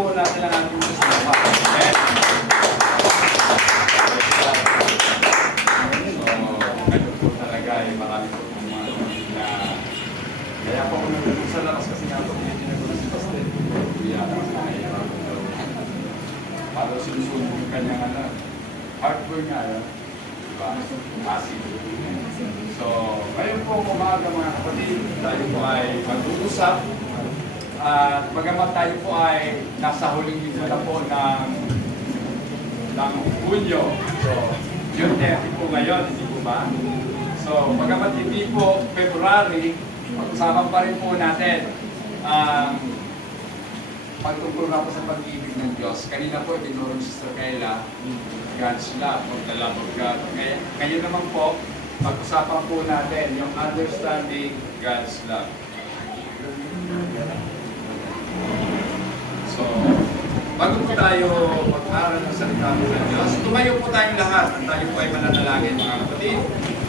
ibubuo natin ang ating sistema. Okay? Ganun po talaga eh, marami po mga na kaya po ako nagtutulog sa labas kasi nga po hindi nagulat si Pastor. Kaya ako sa nahihirapan daw. Para sinusunod yung kanyang hardware nga yun. Diba? Kasi. So, ngayon po umaga mga kapatid, tayo po ay mag-uusap. At bagamat tayo po ay nasa huling linggo na po ng Hunyo. So, June 30 po ngayon, hindi po ba? So, bagamat hindi po February, pag-usapan pa rin po natin ang pagtungkol na po sa pag-ibig ng Diyos. Kanina po, itinuro ni Sister Kayla, God's love, or the love of God. Ngayon naman po, pag-usapan po natin yung understanding God's love. So, bago po tayo mag-aral ng salita po ng Diyos, tumayo po tayong lahat at tayo po ay mananalangin mga kapatid.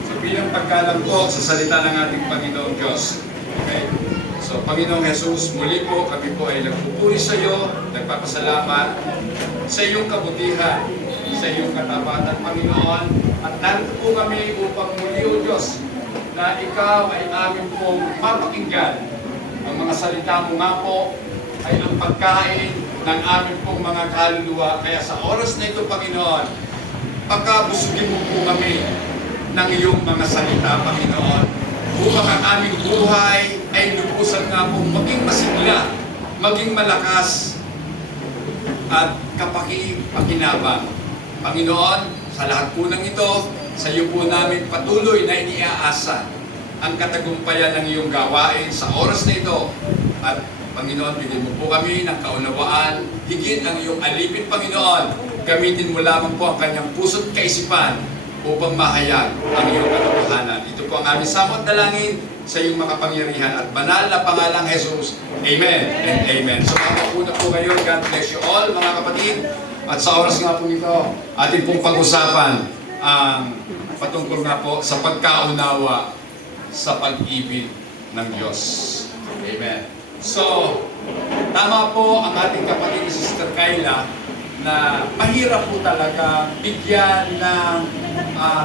So, bilang pagkalam po sa salita ng ating Panginoong Diyos. Okay? So, Panginoong Jesus, muli po kami po ay nagpupuri sa iyo, nagpapasalamat sa iyong kabutihan, sa iyong katapatan, Panginoon. At narito po kami upang muli, O Diyos, na ikaw ay amin pong mapakinggan. Ang mga salita mo nga po ay ang pagkain ng amin pong mga kaluluwa. Kaya sa oras na ito, Panginoon, pagkabusugin mo po kami ng iyong mga salita, Panginoon. Upang ang aming buhay ay lubusan nga pong maging masigla, maging malakas, at kapaki-pakinabang. Panginoon, sa lahat po ng ito, sa iyo po namin patuloy na iniaasa ang katagumpayan ng iyong gawain sa oras na ito. At Panginoon, bigyan mo po kami ng kaunawaan, higit ang iyong alipin, Panginoon. Gamitin mo lamang po ang kanyang puso't kaisipan upang mahayag ang iyong katotohanan. Ito po ang aming samot dalangin sa iyong makapangyarihan at banal na pangalang Jesus. Amen and amen. So makapuna po kayo. God bless you all, mga kapatid. At sa oras nga po nito, ating pong pag-usapan ang patungkol nga po sa pagkaunawa sa pag-ibig ng Diyos. Amen. So, tama po ang ating kapatid ni Sister Kayla na mahirap po talaga bigyan ng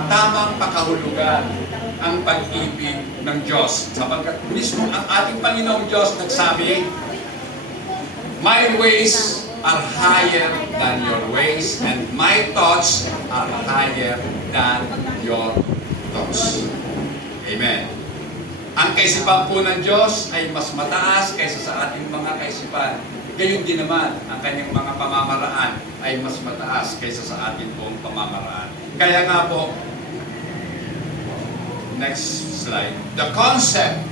tamang pakahulugan ang pag-ibig ng Diyos. Sapagkat mismo ang ating Panginoong Diyos nagsabi, my ways are higher than your ways and my thoughts are higher than your thoughts. Amen. Ang kaisipan po ng Diyos ay mas mataas kaysa sa ating mga kaisipan. Gayon din naman, ang kanyang mga pamamaraan ay mas mataas kaysa sa ating pong pamamaraan. Kaya nga po, next slide. The concept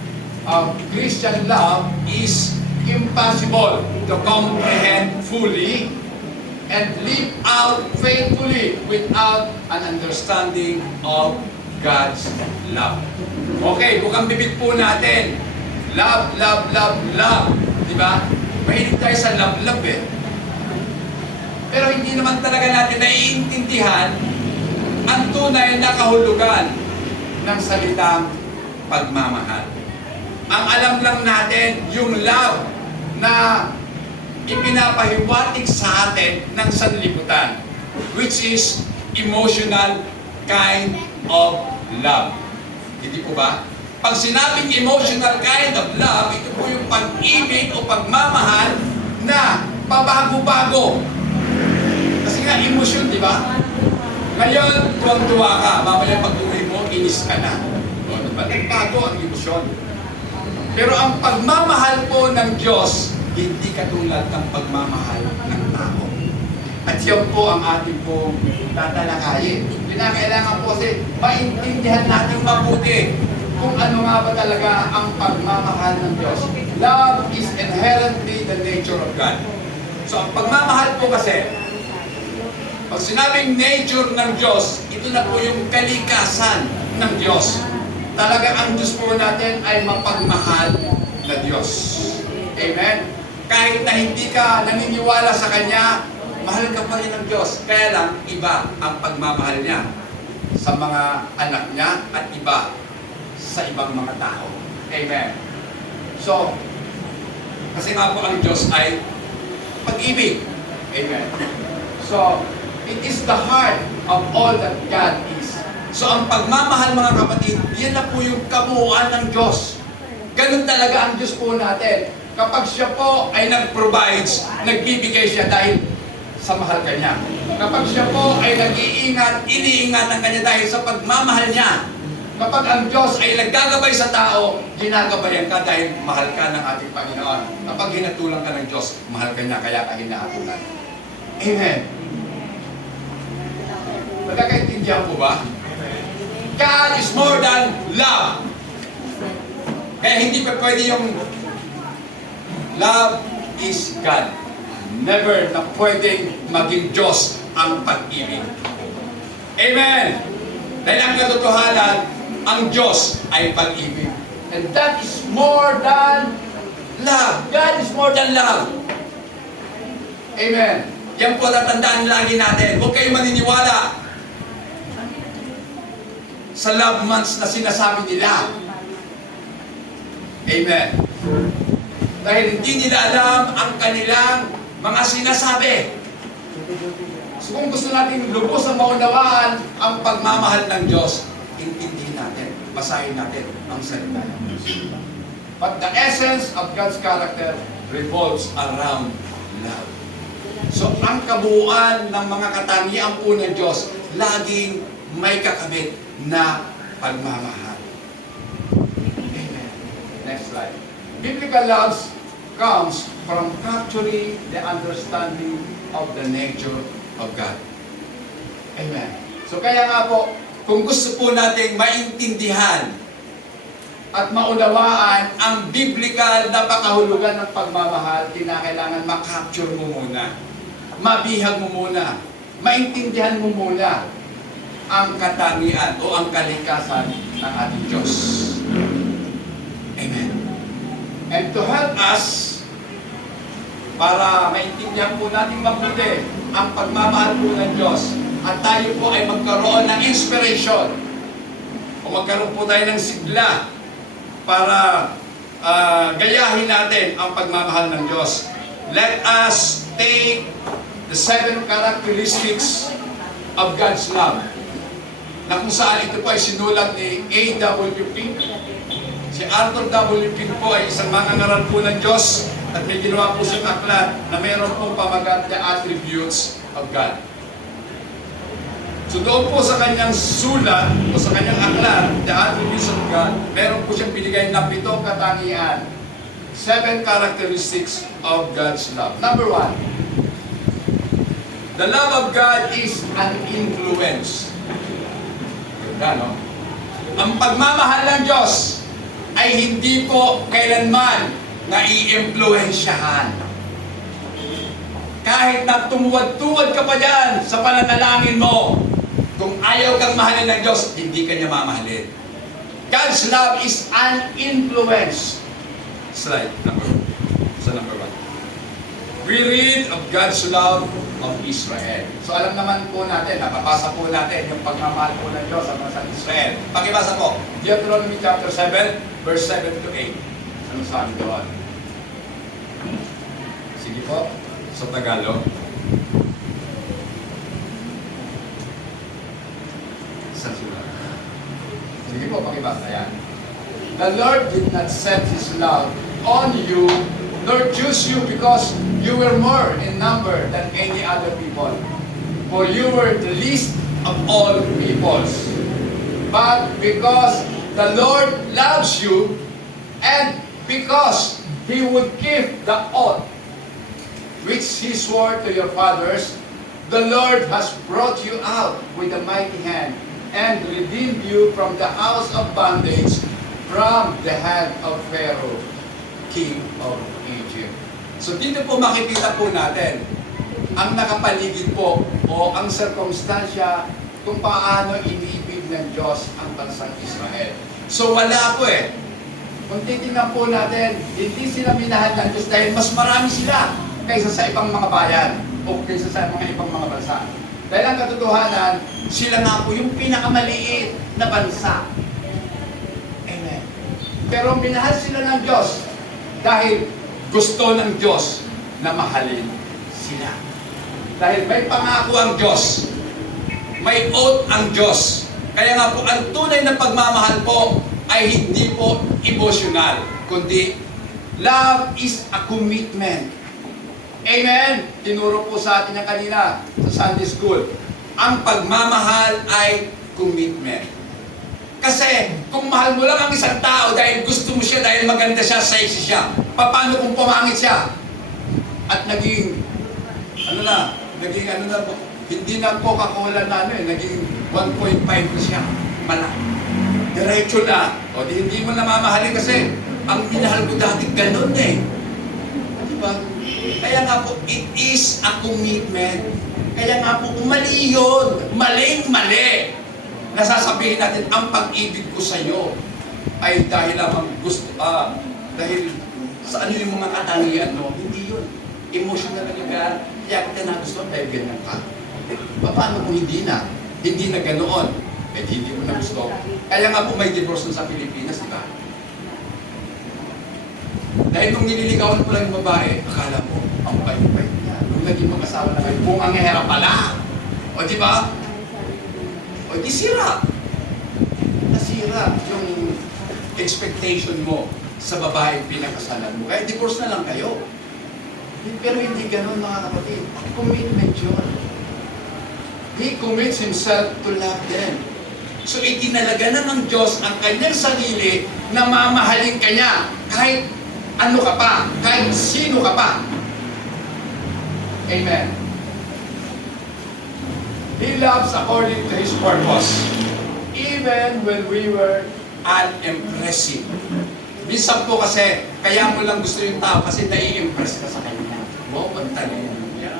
of Christian love is impossible to comprehend fully and live out faithfully without an understanding of God's love. Okay, bukang bibig po natin. Love, love, love, love. Diba? Mahilig tayo sa love, love eh. Pero hindi naman talaga natin naiintindihan ang tunay na kahulugan ng salitang pagmamahal. Ang alam lang natin, yung love na ipinapahiwatig sa atin ng sanlibutan, which is emotional kind of love. Hindi po ba? Pag sinabing emotional kind of love, ito po yung pag-ibig o pagmamahal na pabago-bago. Kasi nga, emosyon, di ba? Ngayon, tuwang-tuwa ka. Mamaya pag-uwi mo, inis ka na. O, diba? Nagbago ang emosyon. Pero ang pagmamahal po ng Diyos, hindi katulad ng pagmamahal ng tao. At yan po ang ating pong tatalakayin. Kailangan po kasi maintindihan natin mabuti kung ano nga ba talaga ang pagmamahal ng Diyos. Love is inherently the nature of God. So ang pagmamahal po kasi, pag sinabing nature ng Diyos, ito na po yung kalikasan ng Diyos. Talaga ang Diyos po natin ay mapagmahal na Diyos. Amen? Kahit na hindi ka naniniwala sa Kanya, mahal ka pa rin ng Diyos. Kaya lang, iba ang pagmamahal niya sa mga anak niya at iba sa ibang mga tao. Amen. So, kasi nga po ang Diyos ay pag-ibig. Amen. So, it is the heart of all that God is. So, ang pagmamahal mga kapatid, yan na po yung kabuuan ng Diyos. Ganun talaga ang Diyos po natin. Kapag siya po ay nag-provides, nagbibigay siya dahil sa mahal kanya. Kapag siya po ay nag-iingat, iniingatan kanya dahil sa pagmamahal niya. Kapag ang Diyos ay naggagabay sa tao, ginagabayan ka dahil mahal ka ng ating Panginoon. Kapag hinatulang ka ng Diyos, mahal ka niya, kaya ka hinahatulan. Amen. Magkakaintindihan po ba? God is more than love. Kaya hindi pa pwede yung love is God. Never na pwedeng maging Diyos ang pag-ibig. Amen! Dahil ang katotohanan, ang Diyos ay pag-ibig. And that is more than love. God is more than love. Amen. Yan po tatandaan lagi natin. Huwag kayong maniniwala sa love months na sinasabi nila. Amen. Dahil hindi nila alam ang kanilang mga sinasabi. So kung gusto natin lubos ang maunawaan ang pagmamahal ng Diyos, intindihin natin, basahin natin ang salita ng Diyos. But the essence of God's character revolves around love. So ang kabuuan ng mga katangian po ng Diyos, laging may kakabit na pagmamahal. Amen. Next slide. Biblical love comes from capturing the understanding of the nature of God. Amen. So kaya nga po, kung gusto po nating maintindihan at maunawaan ang biblical na pakahulugan ng pagmamahal, kinakailangan makapture mo muna, mabihag mo muna, maintindihan mo muna ang katangian o ang kalikasan ng ating Diyos. Amen. And to help us, para maintindihan po natin mabuti ang pagmamahal po ng Diyos at tayo po ay magkaroon ng inspiration o magkaroon po tayo ng sigla para gayahin natin ang pagmamahal ng Diyos. Let us take the 7 characteristics of God's love na kung saan ito po ay sinulat ni A.W. Pink. Si Arthur W. Pink po ay isang mangangaral po ng Diyos at may ginawa po siyang aklat na mayroon pong pamagat the attributes of God. So doon po sa kanyang sulat o sa kanyang aklat, the attributes of God, mayroon po siyang binigay na 7 katangian. 7 characteristics of God's love. Number 1, the love of God is an influence. Ganda, no? Ang pagmamahal ng Diyos ay hindi po kailanman na i-impluensyahan. Kahit na tumuwad-tuwad ka pa dyan sa pananalangin mo, kung ayaw kang mahalin ng Diyos, hindi ka niya mamahalin. God's love is an influence. Slide, number 1. Number 1. We read of God's love of Israel. So alam naman po natin, napapasa po natin yung pagmamahal po ng Diyos sa mga Israel. Pakibasa po, Deuteronomy chapter 7, verse 7 to 8. Ano sabi doon? Sige po, sa Tagalog. Sa sulat. Sige po, pakibasa yan. The Lord did not set His love on you, nor choose you because you were more in number than any other people. For you were the least of all peoples. But because the Lord loves you, and because He would keep the oath which He swore to your fathers, the Lord has brought you out with a mighty hand and redeemed you from the house of bondage, from the hand of Pharaoh, king of Egypt. So dito po makikita po natin ang nakapaligid po o ang sirkumstansya kung paano iniibig ng Diyos ang bansang Israel. So wala po Kung titingnan po natin, hindi sila minahal ng Diyos dahil mas marami sila kaysa sa ibang mga bayan o kaysa sa mga ibang mga bansa. Dahil ang katotohanan, sila nga po yung pinakamaliit na bansa. Amen. Pero minahal sila ng Diyos dahil gusto ng Diyos na mahalin sila. Dahil may pangako ang Diyos. May oath ang Diyos. Kaya nga po, ang tunay na pagmamahal po ay hindi po emotional, kundi love is a commitment. Amen? Tinuro po sa atin yan kanina sa Sunday School. Ang pagmamahal ay commitment. Kasi kung mahal mo lang ang isang tao dahil gusto mo siya, dahil maganda siya, sexy siya, paano kung pumangit siya? At naging, hindi na Coca-Cola na naging 1.5 na siya. Diretso na. O di hindi mo namamahalin kasi ang minahal ko dati ganun eh. Diba? Kaya nga po, it is a commitment. Kaya nga po, mali yun. Maling-mali. Nasasabihin natin, ang pag-ibig ko sa iyo ay dahil lamang dahil sa ano yung mga katangian mo. Hindi yun. Emotional na lugar. Kaya kita nagustuhan dahil ganyan ka. Paano kung hindi na? Hindi na ganoon. Eh, hindi mo na gusto. Kaya nga po may divorce sa Pilipinas, di ba? Dahil nung nililigawan mo lang yung babae, akala mo, ang bait-bait niya. Nung naging mag-asawa na kayo, kung ang hera pala. O di ba? O di sira. Nasira yung expectation mo sa babaeng pinakasalan mo. Kaya divorce na lang kayo. Pero hindi ganoon, mga kapatid. Commitment yun. He commits himself to love them. So itinalaga na ng Diyos ang kanyang sarili na mamahalin ka niya. Kahit ano ka pa, kahit sino ka pa. Amen. He loves according to His purpose. Even when we were unimpressive. Minsan po kasi, kaya mo lang gusto yung tao kasi nai-impress ka sa kanya. Wow, ang talino niya.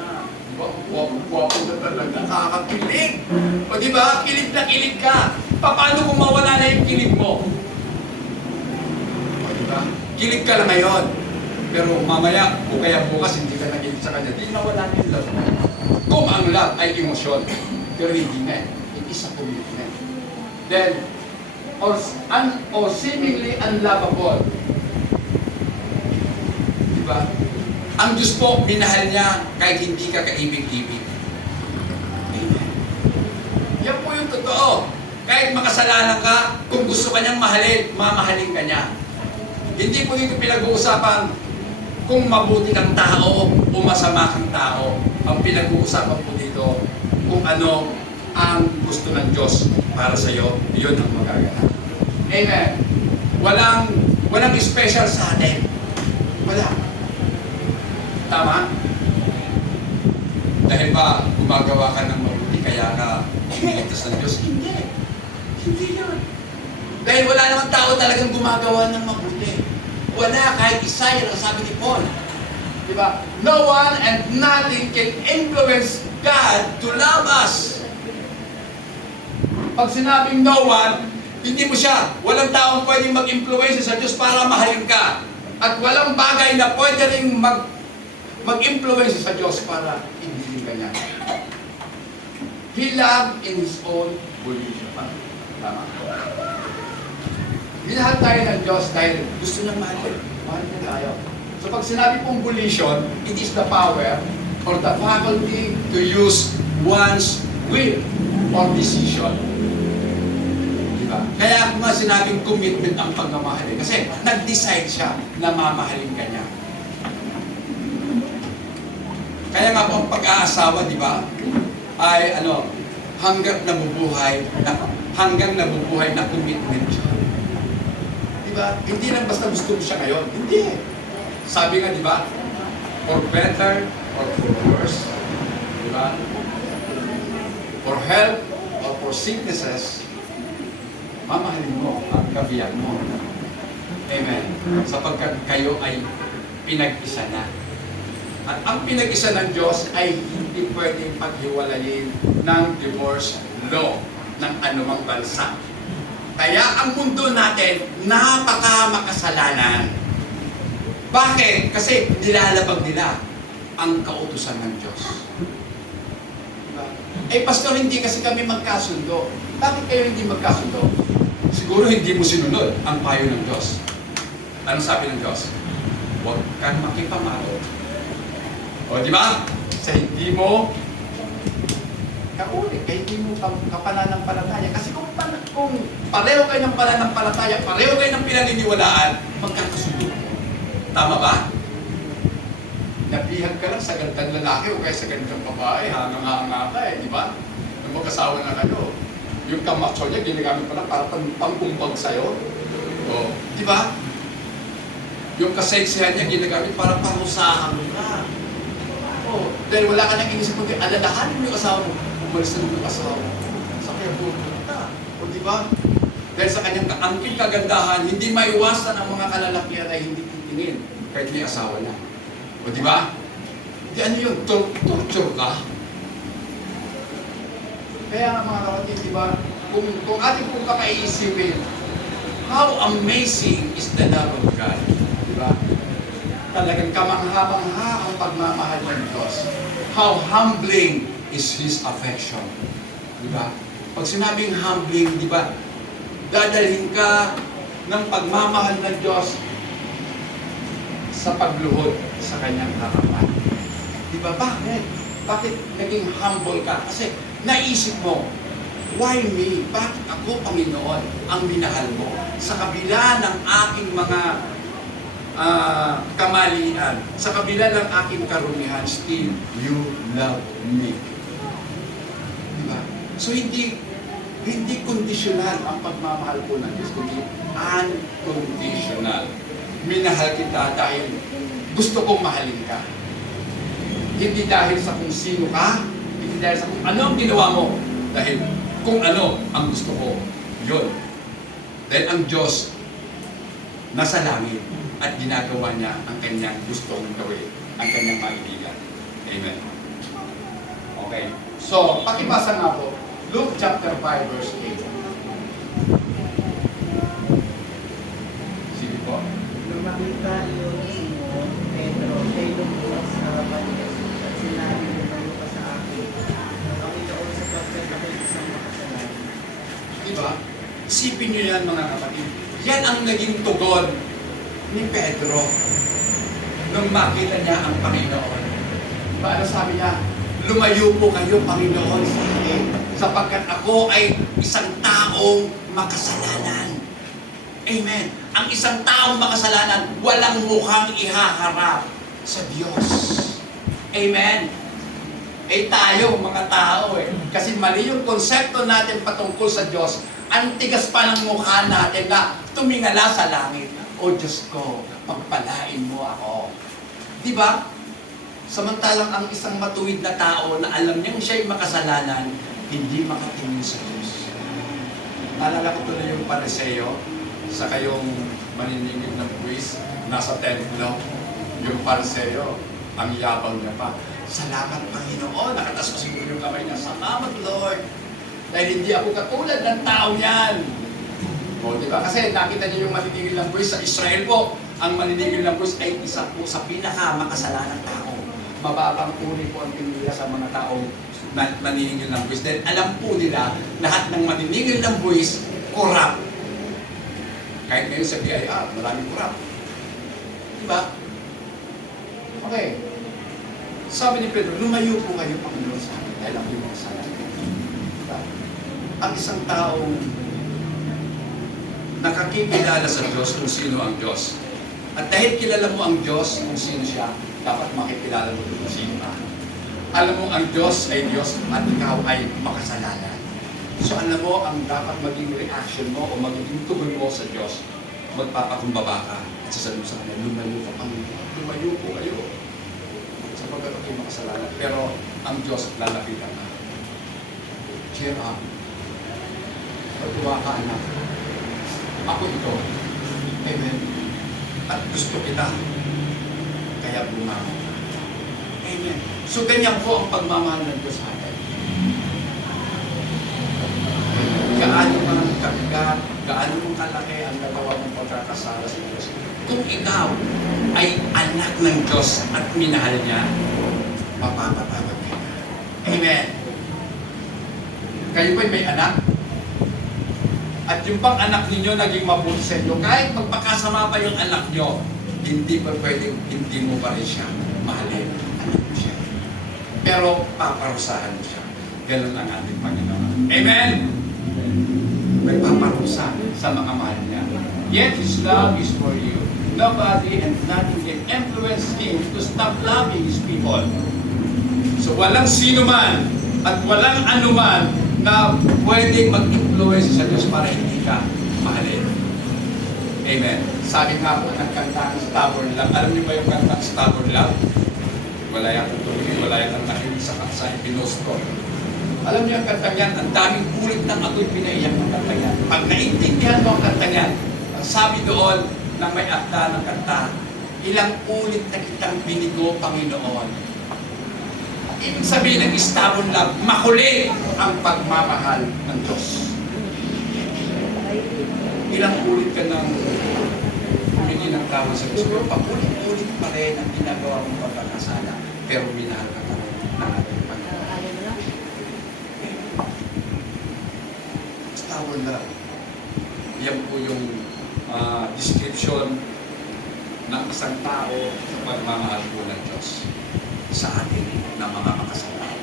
Wapo na talaga, nakakakilig. O di ba, kilig na kilig ka. Paano kung mawala na yung kilig mo? O di ba? Kilig ka lang ngayon. Pero mamaya, o kaya bukas, hindi ka nakilig sa kanya. Di mawala na yung love. Kung ang love ay emosyon, pero hindi na. It is a commitment. Then, or seemingly unlovable. Di ba? Ang Diyos po, minahal niya kahit hindi ka kaibig-ibig. Amen. Yan po yung totoo. Kahit makasalanan ka, kung gusto ka niyang mahalin, mamahalin ka niya. Hindi po dito pinag-uusapan kung mabuti kang tao o masama kang tao. Ang pinag-uusapan po dito kung ano ang gusto ng Diyos para sa iyo, yun ang magaganap. Amen. Walang special sa atin. Wala. Tama? Dahil ba gumagawa ka ng mabuti kaya ka iniligtas ng Diyos? Hindi. Hindi yun. Dahil wala namang tao talagang gumagawa ng mabuti. Wala, kahit isa, yan ang sabi ni Paul. Diba? No one and nothing can influence God to love us. Pag sinabing no one, hindi mo siya. Walang taong pwedeng mag-influence sa Diyos para mahalin ka. At walang bagay na pwede rin mag-influence sa Diyos para hindi ka niya. He loved in His own volition. Tama. Minahal tayo ng Diyos dahil gusto niyang mahalin. Mahal niya tayo. So pag sinabi pong volition, it is the power or the faculty to use one's will or decision. Diba? Kaya ako nga sinabing commitment ang pagmamahalin. Kasi nag-decide siya na mamahalin ka niya. Kaya nga po ang pag-aasawa, di ba, ay hanggang nabubuhay na commitment siya. Di ba? Hindi lang basta gusto mo siya ngayon. Hindi. Sabi nga, di ba, for better or for worse, di ba? For health or for sicknesses, mamahalin mo ang kabiyak mo. Amen. Sapagkat kayo ay pinag-isa na. At ang pinag-isa ng Diyos ay hindi pwedeng paghiwalayin ng divorce law ng anumang bansa. Kaya ang mundo natin, napaka-makasalanan. Bakit? Kasi nilalabag nila ang kautusan ng Diyos. Diba? Eh, pastor, hindi kasi kami magkasundo. Bakit kayo hindi magkasundo? Siguro hindi mo sinunod ang payo ng Diyos. Ano sabi ng Diyos? Huwag kang makipamalo. O, di ba? sa hindi mo kauli, kaya hindi mo kapananampalataya. Kasi kung pareho kayo ng pananampalataya, pareho kayo ng pinaniniwalaan, magkakasundo. Tama ba? Nabihag ka lang sa gandang lalaki o kaya sa gandang babae, hanga-hanga ka di ba? Nung mag-asawa na kayo, yung kamacho niya, ginagamit pa lang para pangkumpag sa'yo. O, di ba? Yung kaseksihan niya, ginagamit para parusahan mo na. O, dahil wala ka nang inisip mo, alalahanin mo yung asawa mo, umalis na yung asawa mo. Sa kaya pupunta. O, di ba? Dahil sa kanyang kaangking kagandahan, hindi maiwasan ang mga kalalakihan ay hindi titingin kahit may asawa na. O, di ba? Di ano yun? Torture ka? Kaya nga mga kapatid, di ba? Kung ating pong kakaisipin, how amazing is the love of God. Di ba? Talagang kamangha-mangha ang pagmamahal ng Diyos. How humbling is His affection. Di ba? Pag sinabing humbling, di ba? Dadalhin ka ng pagmamahal ng Diyos sa pagluhod sa kanyang harapan. Di ba? Bakit? Bakit naging humble ka? Kasi naisip mo, why me? Bakit ako, Panginoon, ang minahal mo? Sa kabila ng aking mga kamalian, sa kabila ng aking karumihan, still you love me. Diba? So hindi conditional ang pagmamahal ko ng Diyos, kundi unconditional. Minahal kita dahil gusto kong mahalin ka. Hindi dahil sa kung sino ka, hindi dahil sa kung ano ang ginawa mo, dahil kung ano ang gusto ko, yun. Dahil ang Diyos nasa langit at ginagawa niya ang kanyang gustong gawin, ang kanyang kaibigan. Amen. Okay. So, pakibasa nga po, Luke chapter 5 verse 8. Sige po. Lumakita yung Simon, Pedro, kay lumuwas sa harapan ni Jesus at sinabi, lumayo ka sa akin. Panginoon, sapagkat ako'y isang makasalanan. Diba? Isipin niyo yan mga kapatid. Yan ang naging tugon ni Pedro nung makita niya ang Panginoon. Diba? Ano sabi niya? Lumayo po kayo, Panginoon, sa akin, sapagkat ako ay isang taong makasalanan. Amen. Ang isang taong makasalanan, walang mukhang ihaharap sa Diyos. Amen. Tayo, mga tao Kasi mali yung konsepto natin patungkol sa Diyos. Ang tigas pa ng mukha natin na tumingala sa langit. O Diyos ko, pagpalain mo ako. Diba? Samantalang ang isang matuwid na tao na alam niyang siya'y makasalanan, hindi makatingin sa Diyos. Naalala ko tuloy yung pariseo sa kayong maniningil ng buwis, nasa templo, yung pariseo, ang yabang niya pa. Salamat Panginoon, nakatas ko siguro yung kamay niya. Salamat Lord, dahil hindi ako katulad ng tao niyan. O, diba? Kasi nakita niyo yung maniningil ng buwis sa Israel po. Ang maniningil ng buwis ay isa po sa pinaka-makasalanang tao. Mababang uri po ang pinila sa mga taong maniningil ng buwis. Dahil alam po nila, lahat ng maniningil ng buwis, korap. Kahit ngayon sa BIR, maraming korap. Diba? Okay. Sabi ni Pedro, lumayo po kayo, Panginoon, sa akin dahil ako yung makasalanan. Diba? Ang isang taong nakakikilala sa Diyos kung sino ang Diyos. At dahil kilala mo ang Diyos kung sino siya, dapat makikilala mo kung sino ka. Alam mo ang Diyos ay Diyos at ikaw ay makasalanan. So alam mo ang dapat maging reaction mo o magiging tugon mo sa Diyos. Magpapakumbaba ka at sasabihin sa kanya, lumayo ka, Panginoon. Lumayo po kayo. Sapagkat ako'y makasalanan. Pero ang Diyos lalapitan ka. Cheer up. Pagtuwa ka, anak. Ako ito. Amen. At gusto kita. Kaya bumangon ka. Amen. So ganyan po ang pagmamahal ng Diyos sa atin. Gaano man kabigat, gaano mong kalaki ang nagawa mong pagkakasala sa Diyos. Kung ikaw ay anak ng Diyos at minahal niya, mapapatawad ka. Amen. Kayo ba'y may anak? At yung pang anak ninyo naging mabuti sa inyo, kahit magpakasama pa yung anak nyo, hindi pa pwedeng hindi mo pa rin siya mahalin. Anak mo siya. pero paparusahan mo siya. Ganun ang ating Panginoon. Amen? May paparusa sa mga mahal niya. Yet His love is for you. Nobody and nothing can influence Him to stop loving His people. So walang sino man at walang anuman na pwedeng mag-influence sa Diyos para hindi ka mahalin. Amen. Sabi nga po ng kantang Stubborn Love. Alam niyo ba yung kantang Stubborn Love? Wala yatang tuloy, wala yatang nakinig sa pinost ko. Alam niyo ang kantang yan, ang daming ulit ng ako'y pinaiyak ng kantang yan. Pag naintindihan mo ang kantang yan, ang sabi doon ng may akda ng kanta, ilang ulit na kitang binigo, Panginoon. Ibig sabihin ng stubborn love, makulit ang pagmamahal ng Diyos. Ilang ulit ka nang humingi ng tawad sa Diyos, pero pag-ulit-ulit pa rin ang ginagawa mong pagkakasala, pero minahal ka pa rin ng ating Panginoon. Stubborn love. Yan po yung description ng isang tao sa pagmamahal po ng Diyos sa atin na mga makasalanan.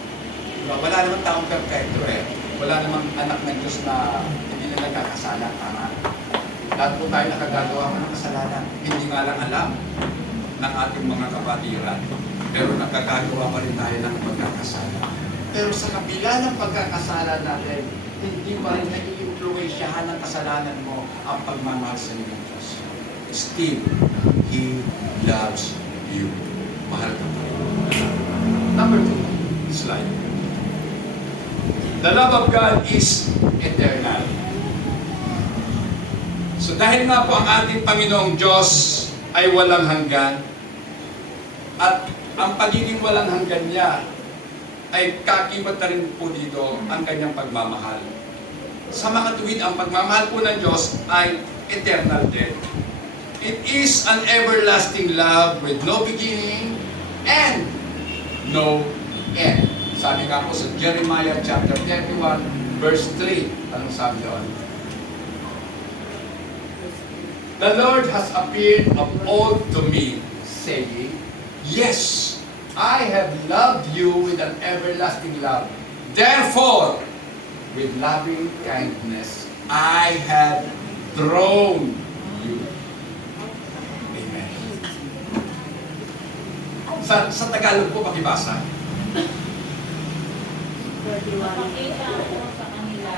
Diba? Wala namang taong perfecto eh. Wala namang anak ng Diyos na hindi na nagkakasala. Tama. Lahat po tayo nakagagawa ng kasalanan. Hindi nga lang alam ng ating mga kapatiran. Pero nakagagawa pa rin tayo ng pagkakasala. Pero sa kabila ng pagkakasala natin, hindi pa rin nai-influensyahan ng kasalanan mo ang pagmamahal sa ng Diyos. Still, He loves you. Mahal ka pa rin. Number 2, slide. The love of God is eternal. So dahil nga po ang ating Panginoong Diyos ay walang hanggan, at ang pagiging walang hanggan niya ay kakibat na rin po dito ang kanyang pagmamahal. Sa makatuwid, ang pagmamahal po ng Diyos ay eternal din. It is an everlasting love with no beginning and no end. Sabi nga po sa Jeremiah chapter 31, verse 3. Anong sabi doon? The Lord has appeared of old to me, saying, yes, I have loved you with an everlasting love. Therefore, with loving kindness, I have drawn you. Amen. Sa Tagalog po, pakibasa. Napakita ako sa kanila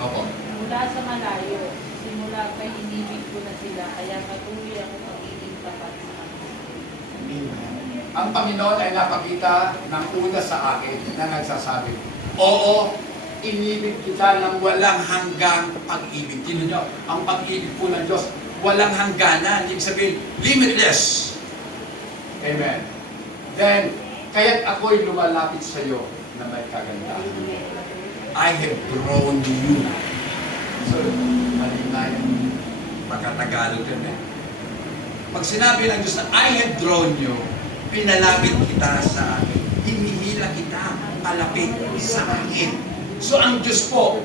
Opo. mula sa malayo, simula kay inibig ko na sila, kaya patuloy ako magiging tapat sa kanila. Ang Panginoon ay napakita ng una sa akin na nagsasabi, oo, inibig kita ng walang hanggang pag-ibig. Tingnan nyo, ang pag-ibig po ng Diyos, walang hangganan. Ibig sabihin, limitless. Amen. Then, kaya't ako'y lumalapit sa iyo na may kagandahan. I have drawn you. So, malina yung pagkatagalog yun eh. Pag sinabi ng Diyos na I have drawn you, pinalapit kita sa akin. Hinihila kita palapit sa akin. So ang Diyos po,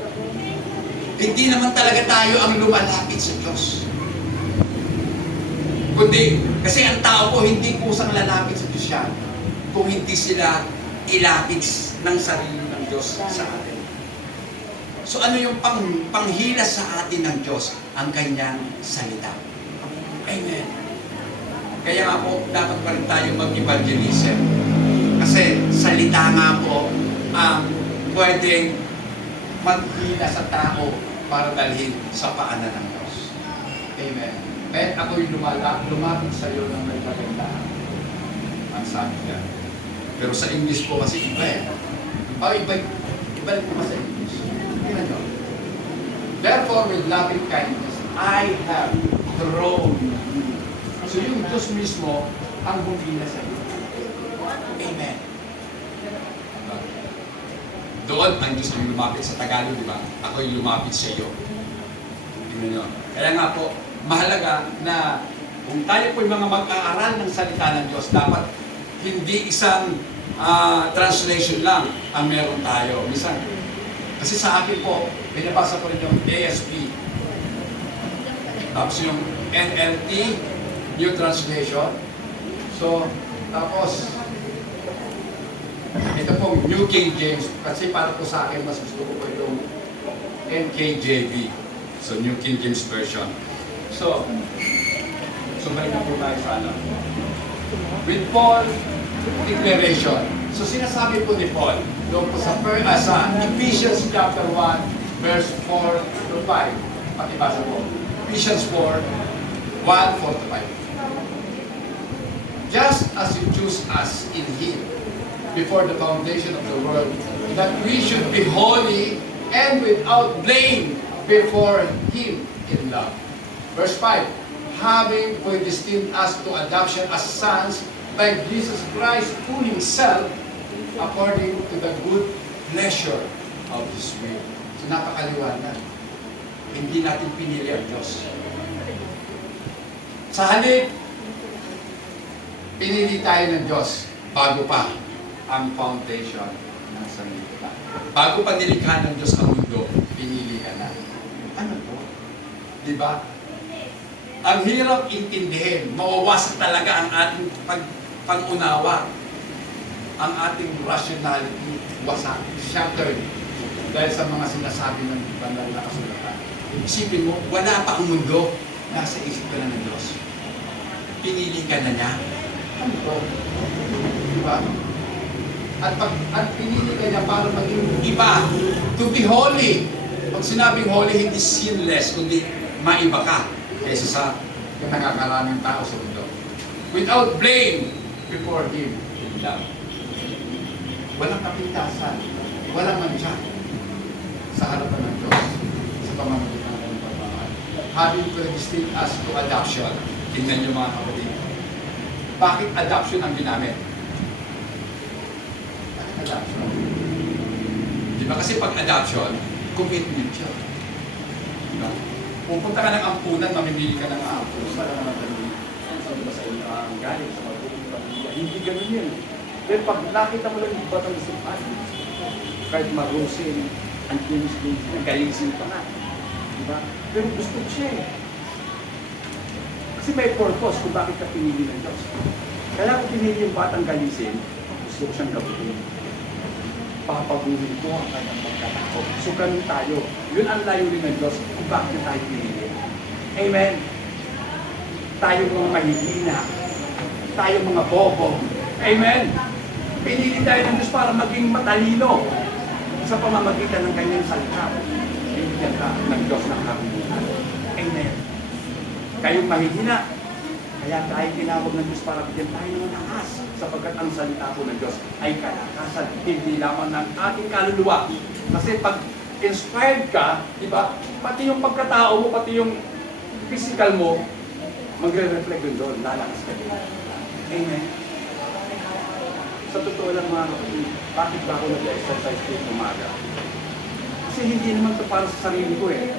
hindi naman talaga tayo ang lumalapit sa Diyos. Kundi, kasi ang tao po hindi kusang lalapit sa Diyos yan kung hindi sila ilapit ng sarili ng Diyos sa atin. So ano yung panghila sa atin ng Diyos? Ang kanyang salita. Amen. Kaya nga po, dapat pa rin tayo mag-evangelism. Kasi salita nga po ang pwedeng maghila sa tao para dalhin sa paanan ng Diyos. Amen. Kahit ako'y lumapit sa iyo ng may kagandahan. Ang sabi niya. Pero sa English po kasi iba eh. Iba ko sa English. Tingnan nyo. Therefore, with loving kindness, I have drawn you. So yung Diyos mismo ang bumila sa iyo. Amen. Doon ang Diyos ang lumapit sa Tagalog, di ba? Ako'y lumapit sa iyo. Tingnan nyo. Kaya nga po, mahalaga na kung tayo po yung mga mag-aaral ng salita ng Diyos, dapat hindi isang translation lang ang meron tayo. Minsan, kasi sa akin po, binabasa ko rin yung ASP. Tapos yung NLT, New Translation. So, tapos, Ito pong New King James, kasi para po sa akin, mas gusto ko po yung NKJV. So, New King James Version. So balik na po tayo sa ano. With Paul, declaration. So, sinasabi po ni Paul, doon po sa Ephesians chapter 1, verse 4 to 5. Pakibasa po. Ephesians 4, 1, 4 to 5. Just as you choose us in Him before the foundation of the world, that we should be holy and without blame before Him in love. Verse 5. Having predestined us to adoption as sons by Jesus Christ who Himself, according to the good pleasure of His will. So napakaliwanag. Hindi natin pinili ang Diyos. Sa halip, pinili tayo ng Diyos bago pa ang foundation ng sanlibutan. Bago pa nilikha ng Diyos ang mundo, pinili ka na. Ano to? Diba? Ang hirap intindihin, mawawasak talaga ang ating pag-unawa, ang ating rationality, wasak, shattered, dahil sa mga sinasabi ng banal na kasulatan. Isipin mo, wala pa ang mundo, nasa isip ka na ng Diyos. Pinili ka na niya. Ano to? Diba? At pinili ka niya para maging iba, to be holy. Pag sinabing holy, hindi sinless, kundi maiba ka kaysa sa nakakaraming tao sa mundo. Without blame before Him in love. Walang kapintasan, walang mancha sa harapan ng Diyos sa pamamagitan ng pagmamahal. Having predestined us to adoption. Tingnan niyo mga kapatid. Bakit adoption ang ginamit? Bakit adoption? Di ba kasi pag adoption, commitment siya. Di ba? Pupunta ka ng ampunan, mamimili ka ng ampunan. Para naman kami, sabi ba sa iyo, ang galing sa pamilya. Hindi ganun yun. Then pag nakita mo lang yung batang isipan, kahit marusin, ang kinis-kinis, galisin pa nga. Diba? Pero gusto siya eh. Kasi may purpose kung bakit ka pinili ng Diyos. Kaya kung pinili yung batang galisin, gusto ko siyang gabutin. Papaguhin ko ang kanyang pagkatao. So ganun tayo. Yun ang layunin ng Diyos kung bakit tayo pinili. Amen? Tayo mga mahihina. Tayo mga bobo. Amen? Pinili tayo ng Diyos para maging matalino sa pamamagitan ng kanyang salita. Pinili ka ng Diyos ng karunungan. Amen? Kayong mahihina. Kaya tayo tinawag ng Diyos para bigyan tayo ng lakas sapagkat ang salita po ng Diyos ay kalakasan, hindi lamang ng ating kaluluwa. Kasi pag inspired ka, di ba, pati yung pagkatao mo, pati yung physical mo, magre-reflect yun doon, lalakas ka din. Amen. Sa totoo lang mga kapatid, bakit ba ako nag-exercise tuwing umaga? Kasi hindi naman ito para sa sarili ko eh.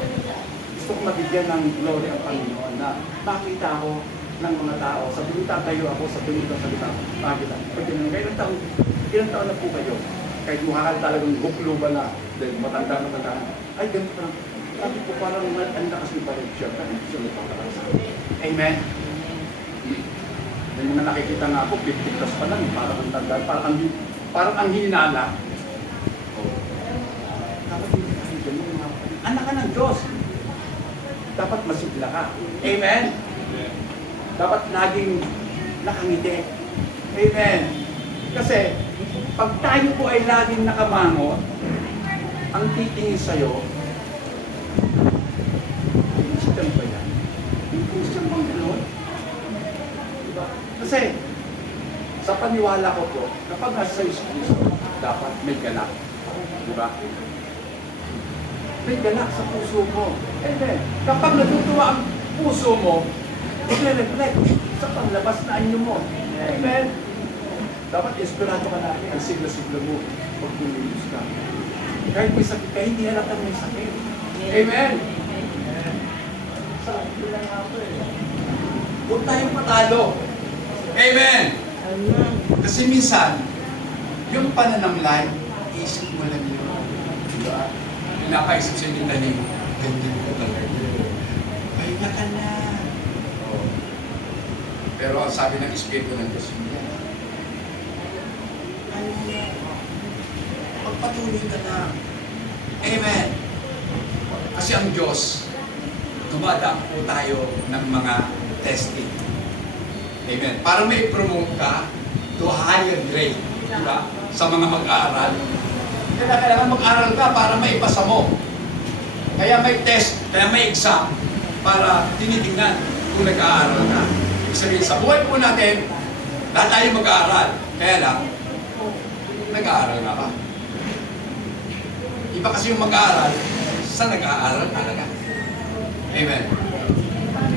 Gusto ko mabigyan ng glory ang Panginoon na makita ako ng mga tao. Sa tuwing tatayo ako, sa tuwing salita, bakit lang? Pag ilang taon na po kayo? Kahit mukha ka talagang bukluban na, dahil matanda. Ay, ganito lang. Sabi ko parang ang lakas ni Pared siya. Siya nagpapalakas sa akin. Amen? Yung mga nakikita nga ako, 50 plus pa lang, parang ang tanda, parang ang hina na. Dapat hindi ka ganun mga kapatid. Anak ka ng Diyos. Dapat masigla ka. Amen? Dapat laging nakangiti. Amen? Kasi, pag tayo po ay laging nakamangot, ang titingin sa'yo, Christian ba yan? Christian bang gano'n? Diba? Kasi, sa paniwala ko po, kapag nasa Kristo, dapat may galak. Diba? May galak sa puso mo. Amen. Kapag natutuwa ang puso mo, i-reflect sa panlabas na anyo mo. Amen. Dapat inspirado ka natin ang sigla-sigla mo pag bumilos ka. Kahit may sakit ka, hindi halata may sakit. Amen. Sa bilang ako eh. Huwag tayong patalo. Amen. Kasi minsan, yung pananamlay, isip mo lang yun. Diba? Pinapaisip sa inyo tanim, ganyan ka talaga. Pahinga ka na. Pero ang sabi ng Espiritu ng Diyos, Tuloy ka lang. Amen. Kasi ang Diyos, dumadaan po tayo ng mga testing. Amen. Para may promote ka to higher grade. Diba? Sa mga mag-aaral. Kaya kailangan mag-aral ka para maipasa mo. Kaya may test, kaya may exam para tinitingnan kung nag-aaral ka. Ibig sabihin, sa buhay po natin, lahat tayo mag-aaral. Kaya lang, nag-aaral nga ba? Iba kasi yung mag-aaral sa nag-aaral talaga. Amen.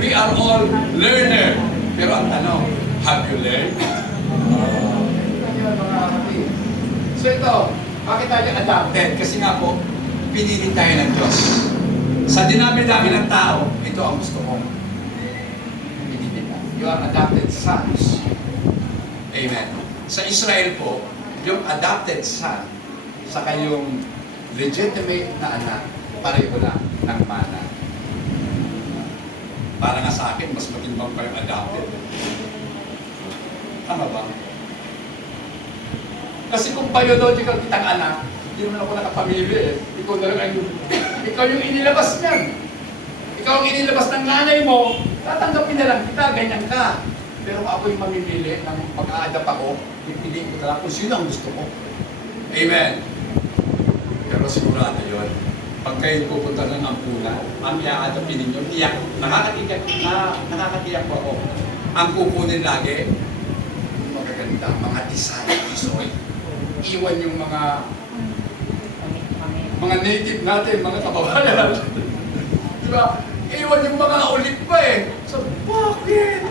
We are all learner. Pero ang tanong, have you learned? So ito, bakit tayo adopted? Kasi nga po, pinili tayo ng Diyos. Sa dinami-dami ng tao, ito ang gusto mong pinili ka. You are adopted sons. Amen. Sa Israel po, yung adopted son, sa kayong legitimate na anak, pareho lang ng mana. Para nga sa akin, mas matimbang pa yung adopted. Tama ba? Kasi kung biological kitang anak, hindi naman ako nakapamilya eh. Ikaw na lang ikaw yung inilabas niyan. Ikaw ang inilabas ng nanay mo, tatanggapin na lang kita, ganyan ka. Pero ako yung mamimili ng pag-a-adapt ako, pipiliin ko talaga kung sino ang gusto ko. Amen. Pero sigurado yun. Pag kayo pupunta ng ampunan, ang i-a-adaptin ninyo, tiyak, nakakatiyak po ako. Ang kukunin lagi, magaganda, mga design, isoy. Iwan yung mga native natin, mga kababayan. Diba? Iwan yung mga ulit pa eh. So, bakit?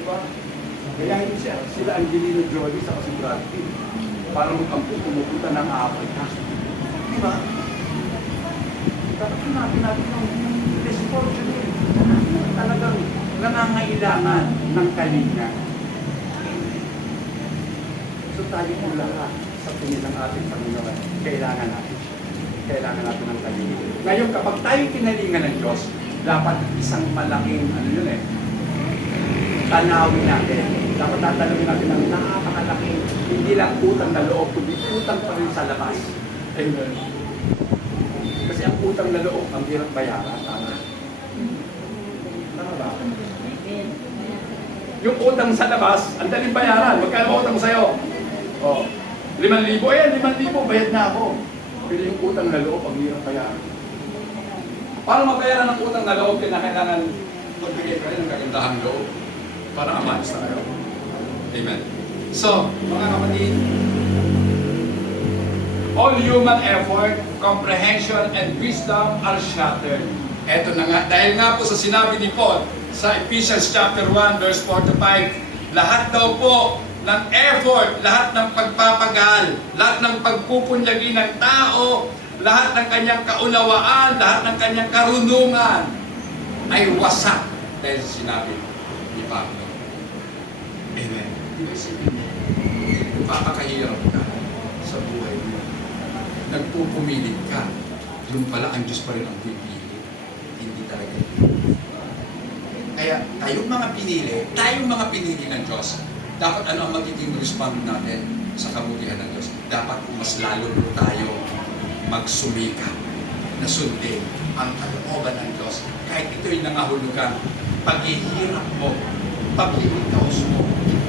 Diba? Kaya hindi sila Angelina Jolie sa si Brad Pitt. Para pumupunta ng Africa. Diba? Dapat natin yung misfortune. Talagang nangangailangan ng kalinga. So tayo po lahat sa tingin ng ating Panginoon, kailangan natin siya. Kailangan natin ng kalinga. Ngayon, kapag tayo kinalingan ng Diyos, dapat isang malaking, tanawin natin. Dapat tatanawin natin ng napakalaking, hindi lang utang na loob, kundi utang pa rin sa labas. Amen. Kasi ang utang na loob, ang hirap bayaran. Tama ba? Yung utang sa labas, ang daling bayaran. Magkano utang sa'yo? Oh, 5,000. Ayan, 5,000. Bayad na ako. Pero yung utang na loob, ang hirap bayaran. Para mabayaran ng utang na loob, kailangan magbigay ka rin ng kagandahang loob. Para amalis na kayo. Amen. So, mga kapatid, all human effort, comprehension, and wisdom are shattered. Eto na nga, dahil nga po sa sinabi ni Paul sa Ephesians chapter 1, verse 4 to 5, lahat daw po ng effort, lahat ng pagpapagal, lahat ng pagpupunyagi ng tao, lahat ng kanyang kaunawaan, lahat ng kanyang karunungan, ay wasak dahil sa sinabi ni Pablo. Amen. Di ba isipin mo? Papakahirap ka sa buhay mo. Nagpupumilit ka. Yung pala, ang Diyos pa rin ang pipili. Hindi talaga. Kaya tayong mga pinili ng Diyos, dapat ano ang magiging response natin sa kabutihan ng Diyos? Dapat mas lalo tayo magsumika na sundin ang kalooban ng Diyos. Kahit ito'y nangahulugan, paghihirap mo, paglilitaos mo,